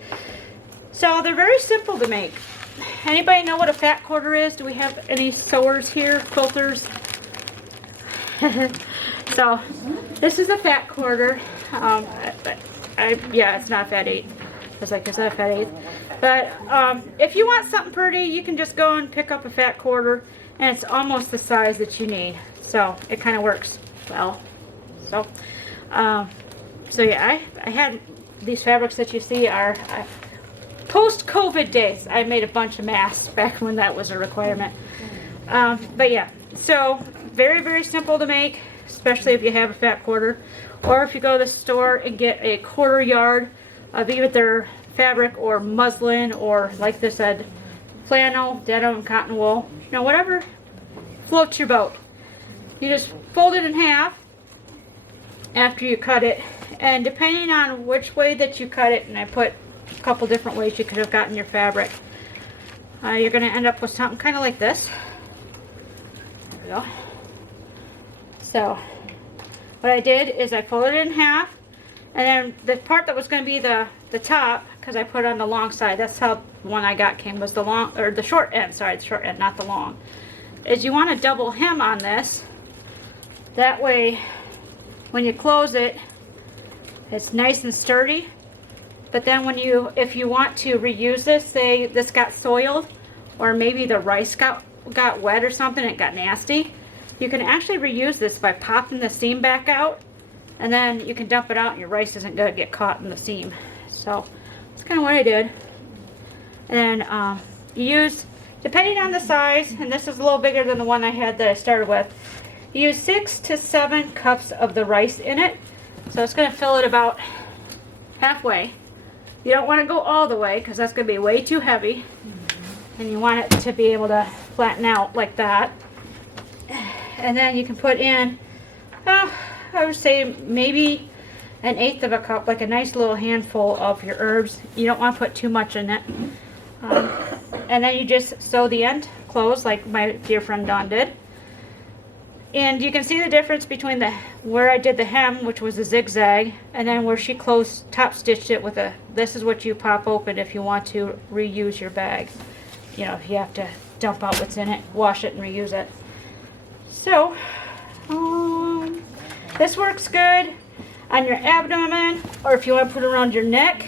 So, they're very simple to make. Anybody know what a fat quarter is? Do we have any sewers here? Quilters? So, this is a fat quarter. Yeah, it's not a fat 8. I was like, it's not a fat 8. But if you want something pretty, you can just go and pick up a fat quarter, and it's almost the size that you need. So it kind of works well. So, so yeah, I had these fabrics that you see are post-COVID days. I made a bunch of masks back when that was a requirement. But yeah, so very, very simple to make, especially if you have a fat quarter, or if you go to the store and get a quarter yard of either fabric or muslin, or like this said, flannel, denim, cotton wool, you know, whatever floats your boat. You just fold it in half after you cut it, and depending on which way that you cut it, and I put a couple different ways you could have gotten your fabric, you're going to end up with something kind of like this. There we go. So what I did is I folded it in half, and then the part that was going to be the top, because I put it on the long side, that's how the one I got came, was the long, or the short end, sorry, the short end, not the long, is you want to double hem on this. That way, when you close it, it's nice and sturdy. But then when you, if you want to reuse this, say this got soiled, or maybe the rice got wet or something, it got nasty, you can actually reuse this by popping the seam back out, and then you can dump it out and your rice isn't going to get caught in the seam. So that's kind of what I did. And then you use, depending on the size, and this is a little bigger than the one I had that I started with, you use 6 to 7 cups of the rice in it. So it's going to fill it about halfway. You don't want to go all the way because that's going to be way too heavy. And you want it to be able to flatten out like that. And then you can put in, I would say maybe 1/8 of a cup, like a nice little handful of your herbs. You don't want to put too much in it. And then you just sew the end closed like my dear friend Dawn did. And you can see the difference between where I did the hem, which was a zigzag, and then where she top stitched it with a, this is what you pop open if you want to reuse your bag. You know, if you have to dump out what's in it, wash it and reuse it. So, this works good on your abdomen, or if you want to put it around your neck.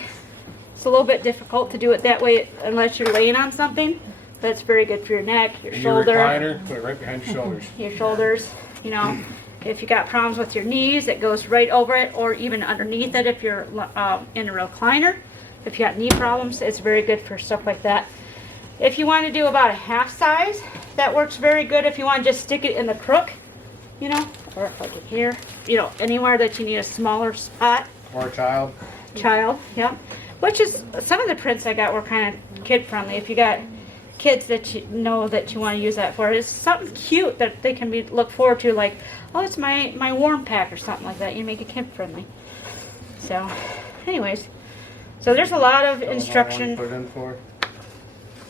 It's a little bit difficult to do it that way unless you're laying on something. But it's very good for your neck, your shoulder. Recliner, put it right behind your shoulders. Your shoulders, you know. If you got problems with your knees, it goes right over it, or even underneath it if you're in a recliner. If you got knee problems, it's very good for stuff like that. If you want to do about a half size, that works very good if you want to just stick it in the crook, you know, or like in here, you know, anywhere that you need a smaller spot. Or a child. Yep. Which is, some of the prints I got were kind of kid friendly. If you got kids that you know that you want to use that for, it's something cute that they can look forward to, like, oh, it's my warm pack or something like that. You make it kid friendly. So, anyways, so there's a lot of instruction. Put in for.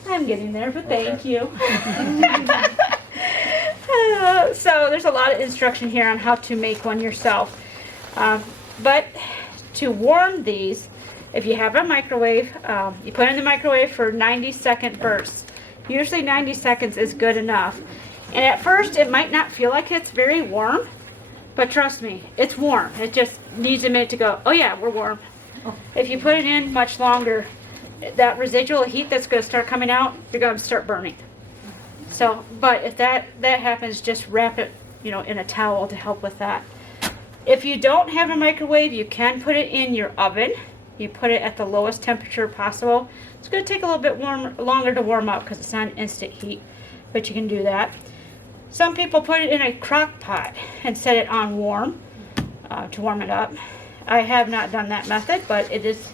I'm getting there, but thank you. So there's a lot of instruction here on how to make one yourself. But to warm these, if you have a microwave, you put it in the microwave for 90-second bursts. Usually 90 seconds is good enough. And at first it might not feel like it's very warm, but trust me, it's warm. It just needs a minute to go, oh yeah, we're warm. If you put it in much longer, that residual heat that's going to start coming out, you're going to start burning. So, but if that happens, just wrap it, you know, in a towel to help with that. If you don't have a microwave, you can put it in your oven. You put it at the lowest temperature possible. It's going to take a little bit longer to warm up because it's not an instant heat, but you can do that. Some people put it in a crock pot and set it on warm to warm it up. I have not done that method, but it is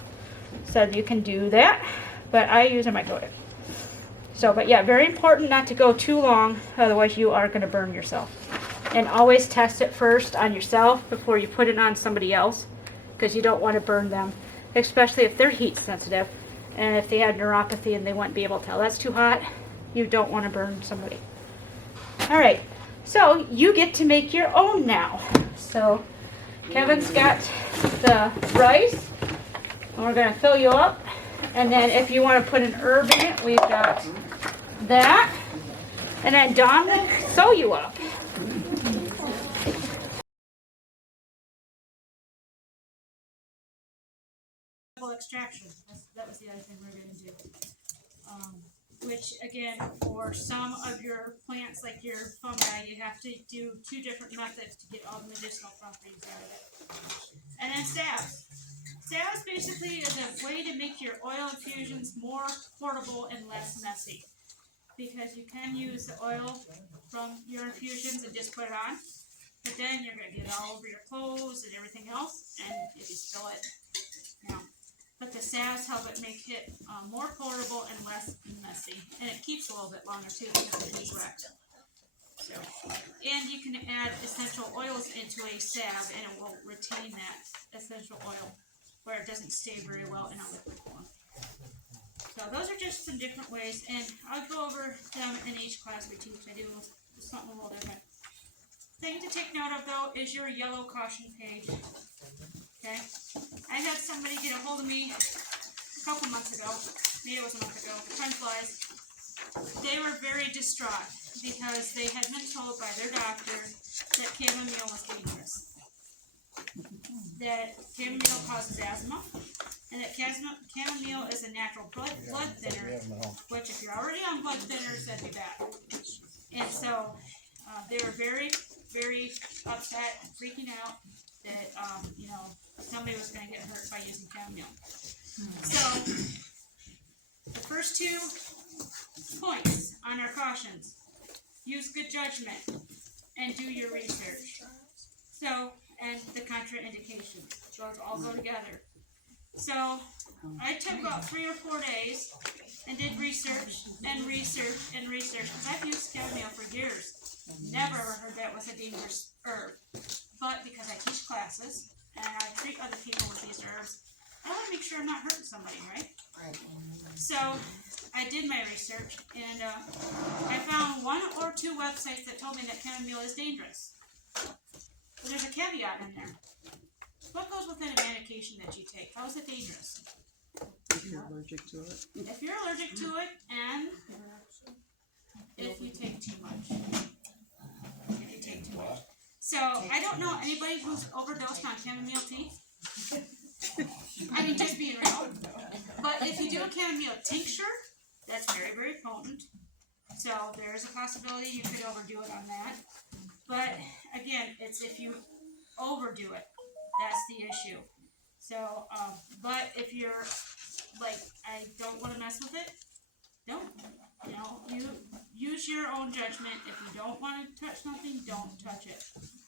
said you can do that, but I use a microwave. So, but yeah, very important not to go too long, otherwise you are going to burn yourself. And always test it first on yourself before you put it on somebody else, because you don't want to burn them, especially if they're heat sensitive and if they had neuropathy and they wouldn't be able to tell that's too hot. You don't want to burn somebody. All right, so you get to make your own now. So Kevin's got the rice, and we're going to fill you up. And then if you want to put an herb in it, we've got that. And then Dawn will sew you up. Extraction. That was the other thing we were going to do. Which again, for some of your plants, like your fungi, you have to do 2 different methods to get all the medicinal properties out of it. And then salves. Salves basically is a way to make your oil infusions more portable and less messy. Because you can use the oil from your infusions and just put it on, but then you're going to get it all over your clothes and everything else, and if you spill it, you know. But the salves help it make it more portable and less messy, and it keeps a little bit longer too because it is wet. So, and you can add essential oils into a salve, and it will retain that essential oil where it doesn't stay very well in a liquid form. So those are just some different ways, and I'll go over them in each class we teach. I do something a little different. Thing to take note of though is your yellow caution page. Okay, I had somebody get a hold of me a couple months ago, maybe it was a month ago, time flies. They were very distraught because they had been told by their doctor that chamomile was dangerous. That chamomile causes asthma, and that chamomile is a natural blood thinner, which if you're already on blood thinners, that'd be bad. And so they were very, very upset and freaking out that, you know, somebody was going to get hurt by using chamomile. So the first 2 points on our cautions: use good judgment and do your research. So, and the contraindications, those all go together. So I took about 3 or 4 days and did research and research and research, because I've used chamomile for years. Never heard that was a dangerous herb. But because I teach classes and I treat other people with these herbs, I want to make sure I'm not hurting somebody, right? So I did my research, and I found 1 or 2 websites that told me that chamomile is dangerous. But there's a caveat in there. What goes within a medication that you take? How is it dangerous? If you're allergic to it. If you're allergic to it, and if you take too much. If you take too much. So I don't know anybody who's overdosed on chamomile tea. I mean, just being real. But if you do a chamomile tincture, that's very, very potent. So there is a possibility you could overdo it on that. But again, it's if you overdo it, that's the issue. So, but if you're like, I don't want to mess with it, don't. You know, you use your own judgment. If you don't want to touch something, don't touch it.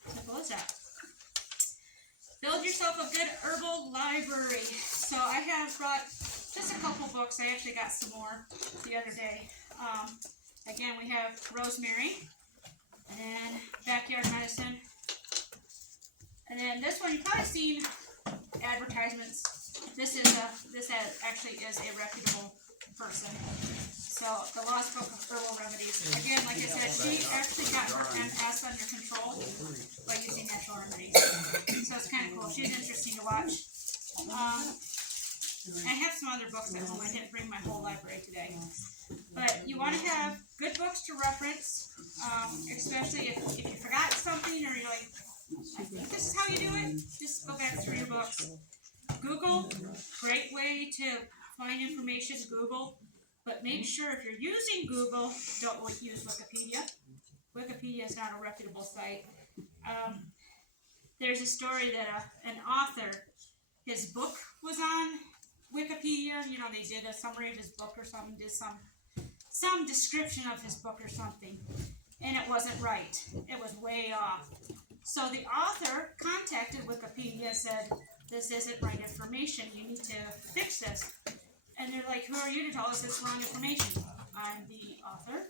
Simple as that. Build yourself a good herbal library. So I have brought just a couple books. I actually got some more the other day. Again, we have rosemary, and then backyard medicine. And then this one, you've probably seen advertisements. This actually is a reputable person. So the Lost Book of Herbal Remedies. Again, like I said, she actually got her MS under control by using natural remedies. So it's kind of cool. She's interesting to watch. I have some other books at home. I didn't bring my whole library today. But you want to have good books to reference, especially if you forgot something or you're like, I think this is how you do it. Just go back through your books. Google, great way to find information, Google. But make sure if you're using Google, don't use Wikipedia. Wikipedia is not a reputable site. There's a story that an author, his book was on Wikipedia. You know, they did a summary of his book or something, did some description of his book or something, and it wasn't right. It was way off. So the author contacted Wikipedia and said, this isn't right information. You need to fix this. And they're like, who are you to tell us it's wrong information? I'm the author.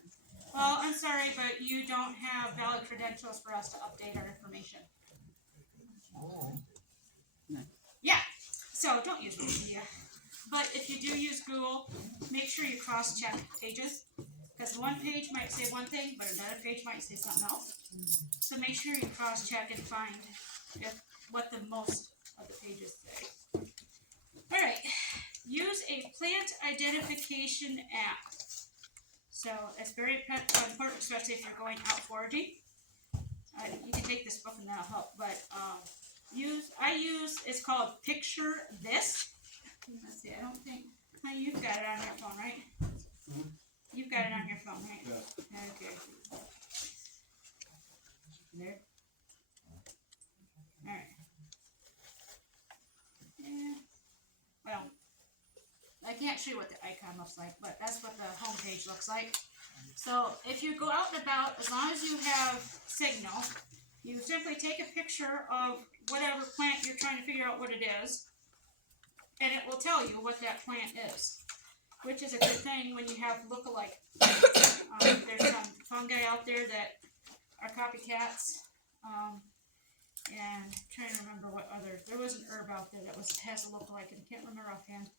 Well, I'm sorry, but you don't have valid credentials for us to update our information. Yeah, so don't use Wikipedia. But if you do use Google, make sure you cross-check pages. Because one page might say one thing, but another page might say something else. So make sure you cross-check and find what the most of the pages say. Alright, use a plant identification app. So it's very important, especially if you're going out foraging. You can take this book and that'll help, but it's called Picture This. Let's see, I don't think, you've got it on your phone, right? Mm-hmm. You've got it on your phone, right? Yeah. Okay. There. Alright. Yeah. Well, I can't show you what the icon looks like, but that's what the home page looks like. So if you go out and about, as long as you have signal, you simply take a picture of whatever plant you're trying to figure out what it is, and it will tell you what that plant is, which is a good thing when you have look-alike. There's some fungi out there that are copycats, and I'm trying to remember what other. There was an herb out there that has a look-alike, and I can't remember offhand.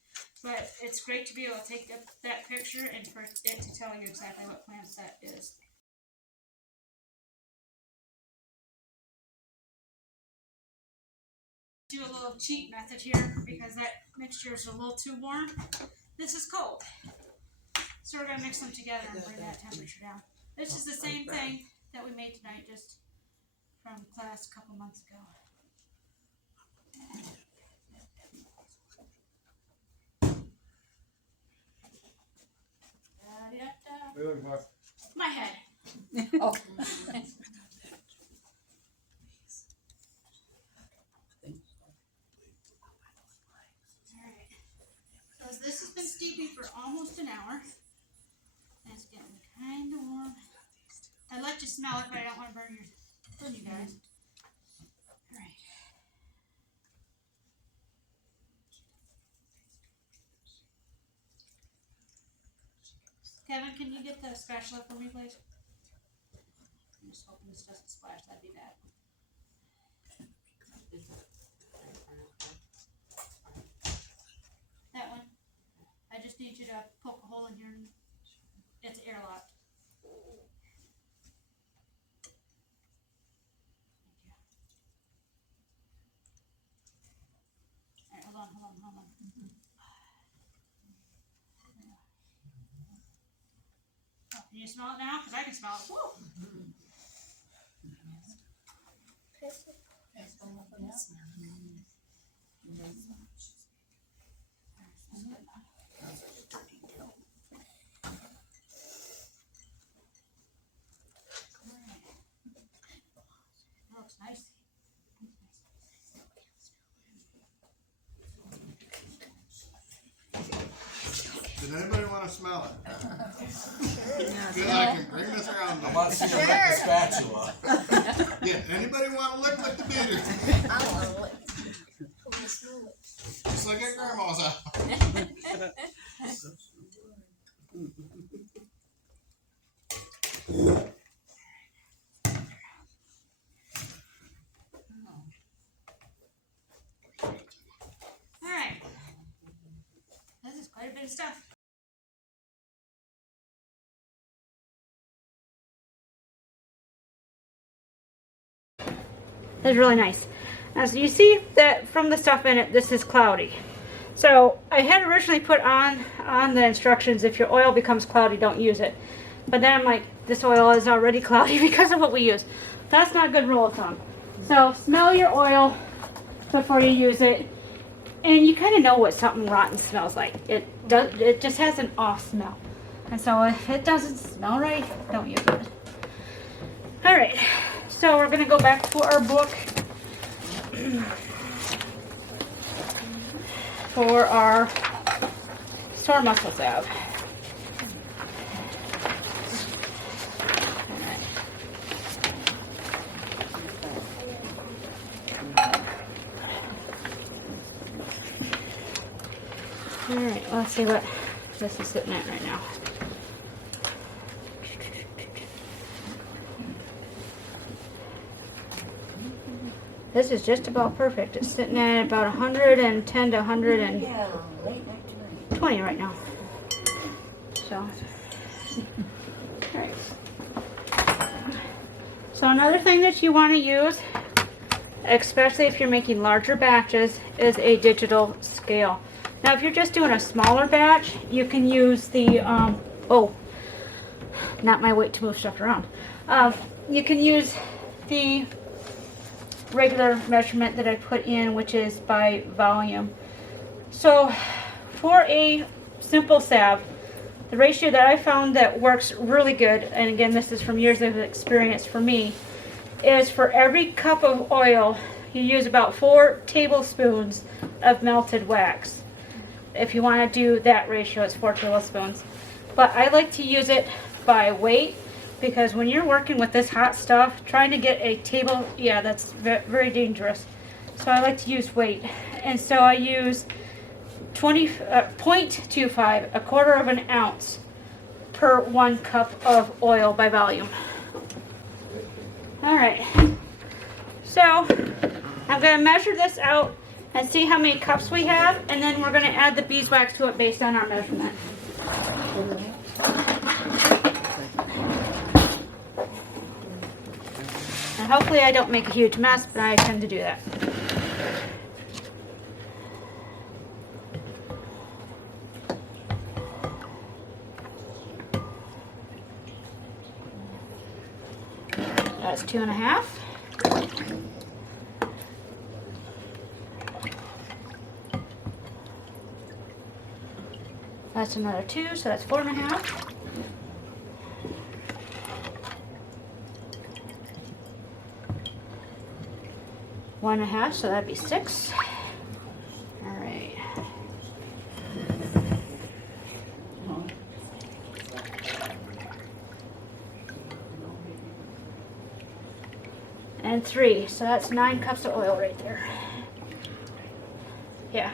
But it's great to be able to take that picture and for it to tell you exactly what plant that is. Do a little cheat method here because that mixture is a little too warm. This is cold. So we're going to mix them together and bring that temperature down. This is the same thing that we made tonight, just from class a couple months ago. What are you looking for? My head. Oh. So this has been steeping for almost an hour. And it's getting kind of warm. I let you smell it, but I don't want to burn you guys. Alright. Kevin, can you get the spatula for me, please? I'm just hoping this doesn't splash. That'd be bad. That one. I just need you to poke a hole in here. It's airlocked. Alright, hold on. Oh, can you smell it now? Because I can smell it. Woo! That looks nice. Does anybody want to smell it? Good, I can bring this around. I want to see you lick the spatula. Yeah, anybody want to lick the beater? I want to lick. Just like at grandma's house. Alright. This is quite a bit of stuff. That's really nice. As you see that from the stuff in it, this is cloudy. So I had originally put on the instructions, if your oil becomes cloudy, don't use it. But then I'm like, this oil is already cloudy because of what we use. That's not a good rule of thumb. So smell your oil before you use it. And you kind of know what something rotten smells like. It just has an off smell. And so if it doesn't smell right, don't use it. Alright, so we're going to go back to our book for our sore muscle salve. Alright, let's see what this is sitting at right now. This is just about perfect. It's sitting at about 110 to 120 right now. So, alright. So another thing that you want to use, especially if you're making larger batches, is a digital scale. Now if you're just doing a smaller batch, you can use the, oh, not my weight to move stuff around. You can use the regular measurement that I put in, which is by volume. So for a simple salve, the ratio that I found that works really good, and again this is from years of experience for me, is for every cup of oil you use about 4 tablespoons of melted wax. If you want to do that ratio, it's 4 tablespoons. But I like to use it by weight, because when you're working with this hot stuff, trying to get a table, yeah, that's very dangerous. So I like to use weight. And so I use 0.25, a quarter of an ounce per 1 cup of oil by volume. All right. So I'm going to measure this out and see how many cups we have, and then we're going to add the beeswax to it based on our measurement. And hopefully I don't make a huge mess, but I tend to do that. That's 2.5. That's another 2, so that's 4.5. One and a half, so that'd be 6. All right. And 3, so that's 9 cups of oil right there. Yeah.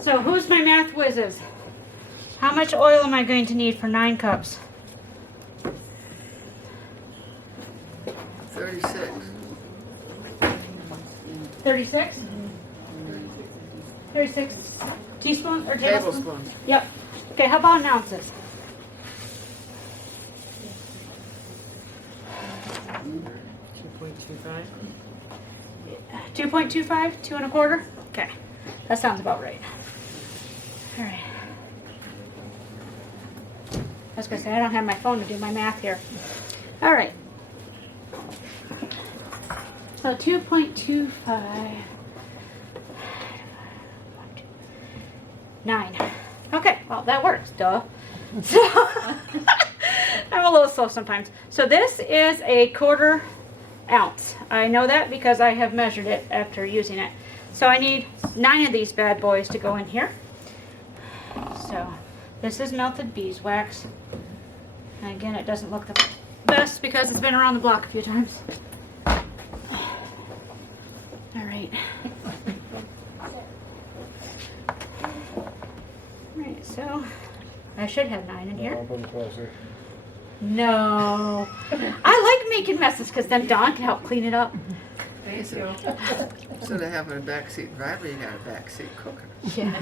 So who's my math whizzes? How much oil am I going to need for 9 cups? 36. 36? 36 teaspoons or tablespoons? Tablespoons. Yep. Okay, how about in ounces? 2.25? 2 1/4? Okay. That sounds about right. Alright. I was gonna say, I don't have my phone to do my math here. Alright. So 2.25. 9. Okay, well that works, duh. So I'm a little slow sometimes. So this is a 1/4 ounce. I know that because I have measured it after using it. So I need 9 of these bad boys to go in here. So this is melted beeswax. And again, it doesn't look the best because it's been around the block a few times. Alright. Alright, so I should have 9 in here. No. I like making messes because then Dawn can help clean it up. Thank you. Instead of having a backseat driver, you got a backseat cooker. Yeah.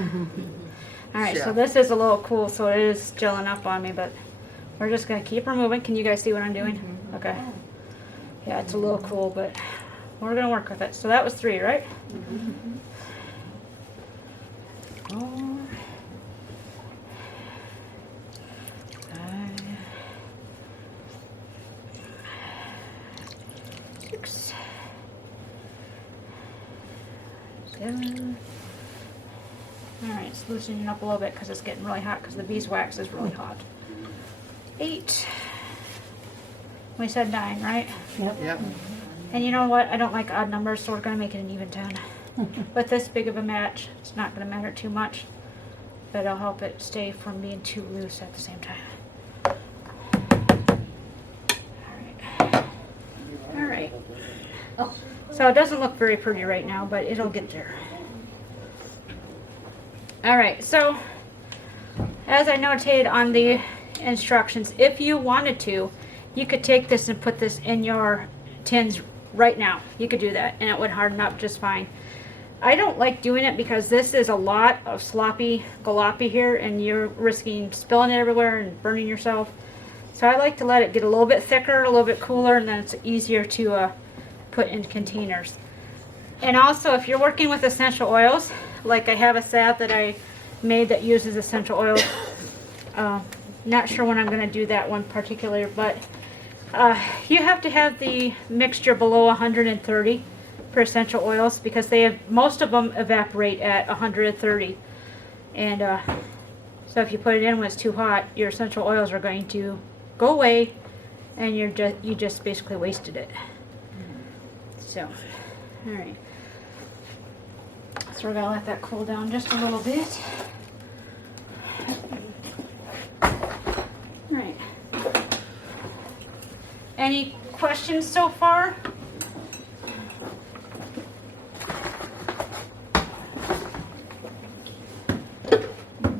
Alright, so Chef. this is a little cool, so it is gelling up on me, but we're just going to keep her moving. Can you guys see what I'm doing? Okay. Yeah, it's a little cool, but we're going to work with it. So that was 3, right? 4, 5, 6, 7. Alright, it's loosening up a little bit because it's getting really hot because the beeswax is really hot. 8. We said 9, right? Yep. And you know what? I don't like odd numbers, so we're going to make it an even 10. With this big of a match, it's not going to matter too much, but it'll help it stay from being too loose at the same time. Alright. Oh, so it doesn't look very pretty right now, but it'll get there. Alright, so as I notated on the instructions. If you wanted to, you could take this and put this in your tins right now. You could do that and it would harden up just fine. I don't like doing it because this is a lot of sloppy galoppy here and you're risking spilling it everywhere and burning yourself. So I like to let it get a little bit thicker, a little bit cooler, and then it's easier to put in containers. And also, if you're working with essential oils, like I have a salve that I made that uses essential oils. Not sure when I'm going to do that one particularly, but you have to have the mixture below 130 for essential oils because they have, most of them evaporate at 130. And so if you put it in when it's too hot, your essential oils are going to go away and you just basically wasted it. So, all right. So we're gonna let that cool down just a little bit. All right. Any questions so far?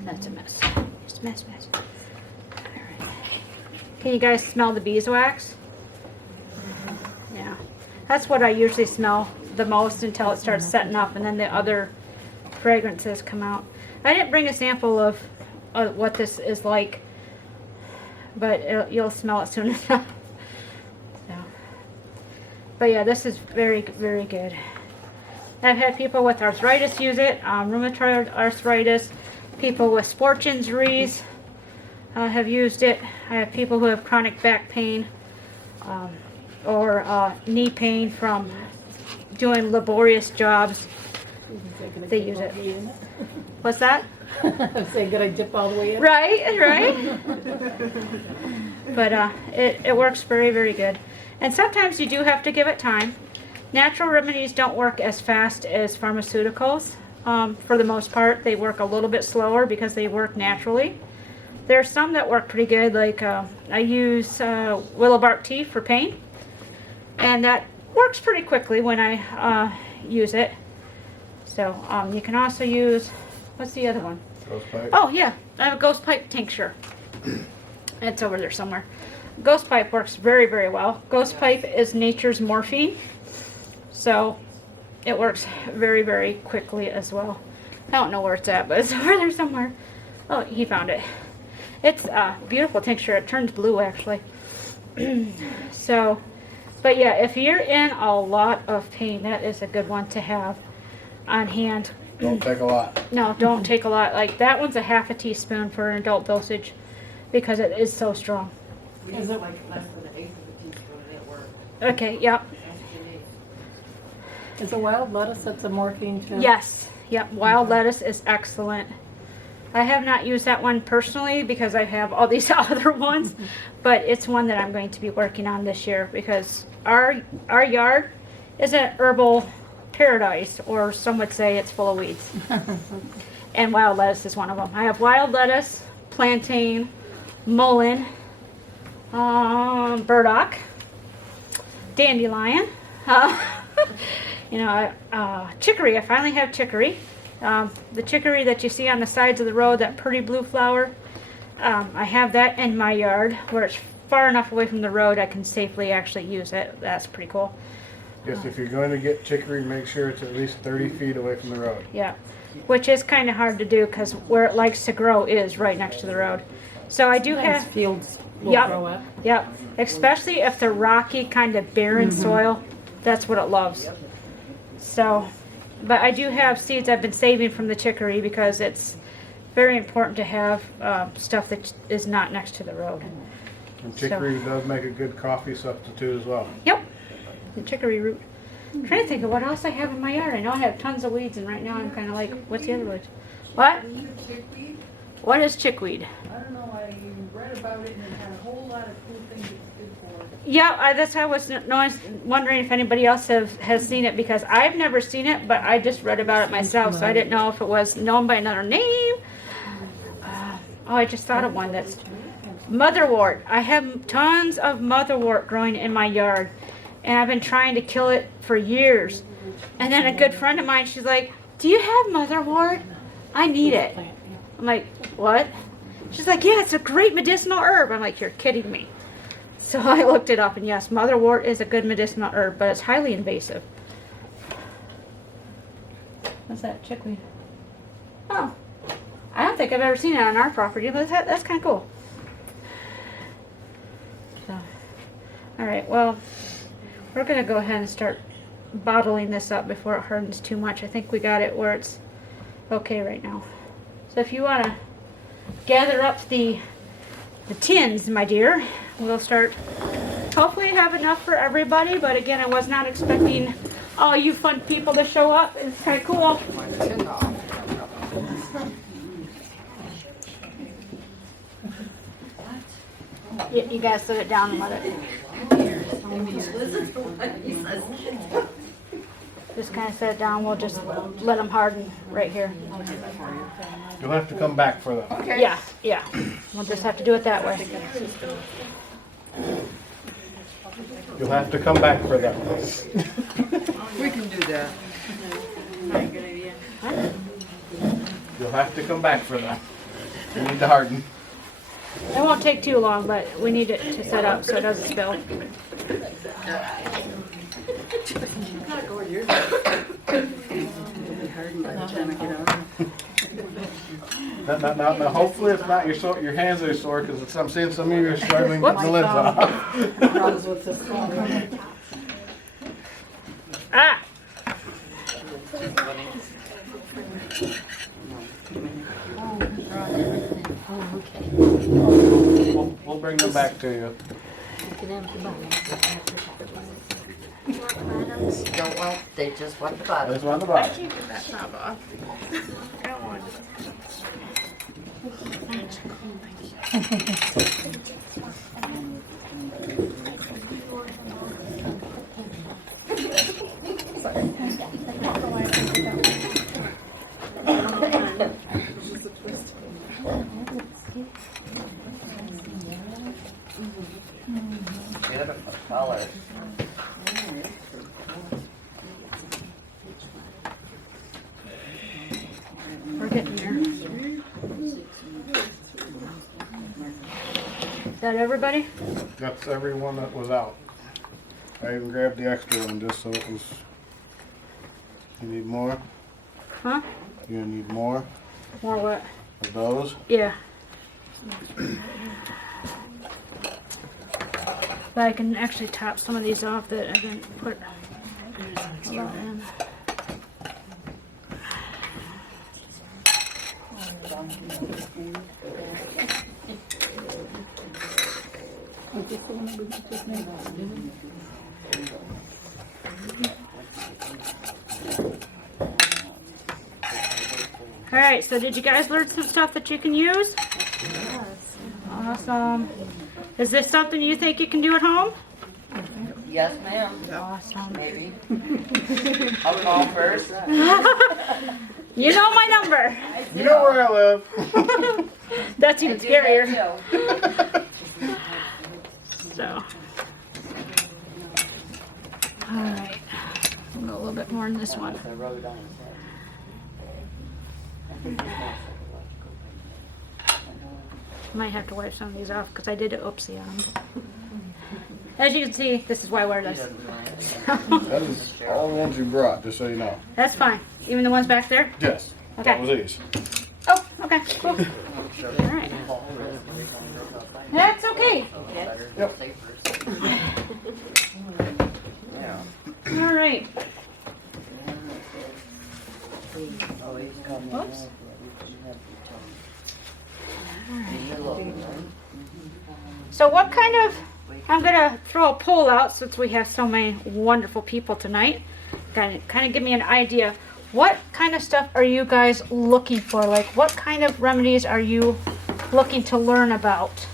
That's a mess. Just a mess. All right. Can you guys smell the beeswax? Yeah. That's what I usually smell the most until it starts setting up and then the other fragrances come out. I didn't bring a sample of what this is like, but you'll smell it soon enough. So. But yeah, this is very, very good. I've had people with arthritis use it, rheumatoid arthritis, people with sports injuries have used it. I have people who have chronic back pain or knee pain from doing laborious jobs. They use it. What's that? I'm saying, could I dip all the way in? Right. But it works very, very good. And sometimes you do have to give it time. Natural remedies don't work as fast as pharmaceuticals. For the most part, they work a little bit slower because they work naturally. There are some that work pretty good, like I use willow bark tea for pain. And that works pretty quickly when I use it. So you can also use, what's the other one? Ghost pipe. Oh yeah, I have a ghost pipe tincture. It's over there somewhere. Ghost pipe works very, very well. Ghost pipe is nature's morphine. So it works very, very quickly as well. I don't know where it's at, but it's over there somewhere. Oh, he found it. It's a beautiful tincture. It turns blue actually. So, but yeah, if you're in a lot of pain, that is a good one to have on hand. Don't take a lot. No, don't take a lot. Like that one's a half a teaspoon for an adult dosage because it is so strong. Is it Like less than an eighth of a teaspoon at work. Okay, yep. is the wild lettuce that's a morphine too? Yes, yep. Wild lettuce is excellent. I have not used that one personally because I have all these other ones, but it's one that I'm going to be working on this year because our yard is an herbal paradise, or some would say it's full of weeds. And wild lettuce is one of them. I have wild lettuce, plantain, mullein, burdock, dandelion, chicory. I finally have chicory. The chicory that you see on the sides of the road, that pretty blue flower, I have that in my yard where it's far enough away from the road I can safely actually use it. That's pretty cool. Yes, if you're going to get chicory, make sure it's at least 30 feet away from the road. Yeah, which is kind of hard to do because where it likes to grow is right next to the road. So I do Sometimes have, fields will Yep. grow up. yep, especially if they're rocky, kind of barren soil, that's what it loves. So, but I do have seeds I've been saving from the chicory because it's very important to have stuff that is not next to the road. And chicory does make a good coffee substitute as well. Yep, the chicory root. I'm trying to think of what else I have in my yard. I know I have tons of weeds, and right now I'm kind of like, what's the other weeds? What? Chickweed? What is chickweed? I don't know, I read about it and it had a whole lot of cool things it's good for. Yeah, that's how I was wondering if anybody else has seen it because I've never seen it, but I just read about it myself, so I didn't know if it was known by another name. I just thought of one that's motherwort. I have tons of motherwort growing in my yard, and I've been trying to kill it for years. And then a good friend of mine, she's like, "Do you have motherwort? I need it." I'm like, "What?" She's like, yeah, it's a great medicinal herb. I'm like, you're kidding me. So I looked it up, and yes, motherwort is a good medicinal herb, but it's highly invasive. What's that, chickweed? Oh, I don't think I've ever seen it on our property, but that's kind of cool. So, all right, well, we're gonna go ahead and start bottling this up before it hardens too much. I think we got it where it's okay right now. So if you want to gather up the tins, my dear, we'll start. Hopefully have enough for everybody, but again, I was not expecting all you fun people to show up. It's kind of cool. You guys set it down and let it. Just kind of set it down. We'll just let them harden right here. You'll have to come back for that. Okay. Yeah, yeah. We'll just have to do it that way. You'll have to come back for that. We can do that. You'll have to come back for that. You need to harden. It won't take too long, but we need it to set up so it doesn't spill. Now, hopefully it's not your hands are sore because I'm seeing some of you are struggling Whoops. with the lids off. Ah! We'll bring them back to you. Don't want, they just want the bottom. This one on the bottom. Beautiful color. We're getting there. Is that everybody? That's everyone that was out. I even grabbed the extra one just so it was. You need more? Huh? You need more More what? of those? Yeah. But I can actually top some of these off that I didn't put a lot in. Alright, so did you guys learn some stuff that you can use? Yes. Awesome. Is this something you think you can do at home? Yes, ma'am. Awesome. Maybe. I'll call first. You know my number. You know where I live. That's even scarier. So. Alright. We'll go a little bit more in this one. Might have to wipe some of these off because I did an oopsie on them. As you can see, this is why I wear this. That is all the ones you brought, just so you know. That's fine. Even the ones back there? Yes. Okay. That was these. Oh, okay, cool. Alright. That's okay. Yep. Alright. Whoops. So what kind of, I'm going to throw a poll out since we have so many wonderful people tonight. Kind of give me an idea. What kind of stuff are you guys looking for? Like what kind of remedies are you looking to learn about?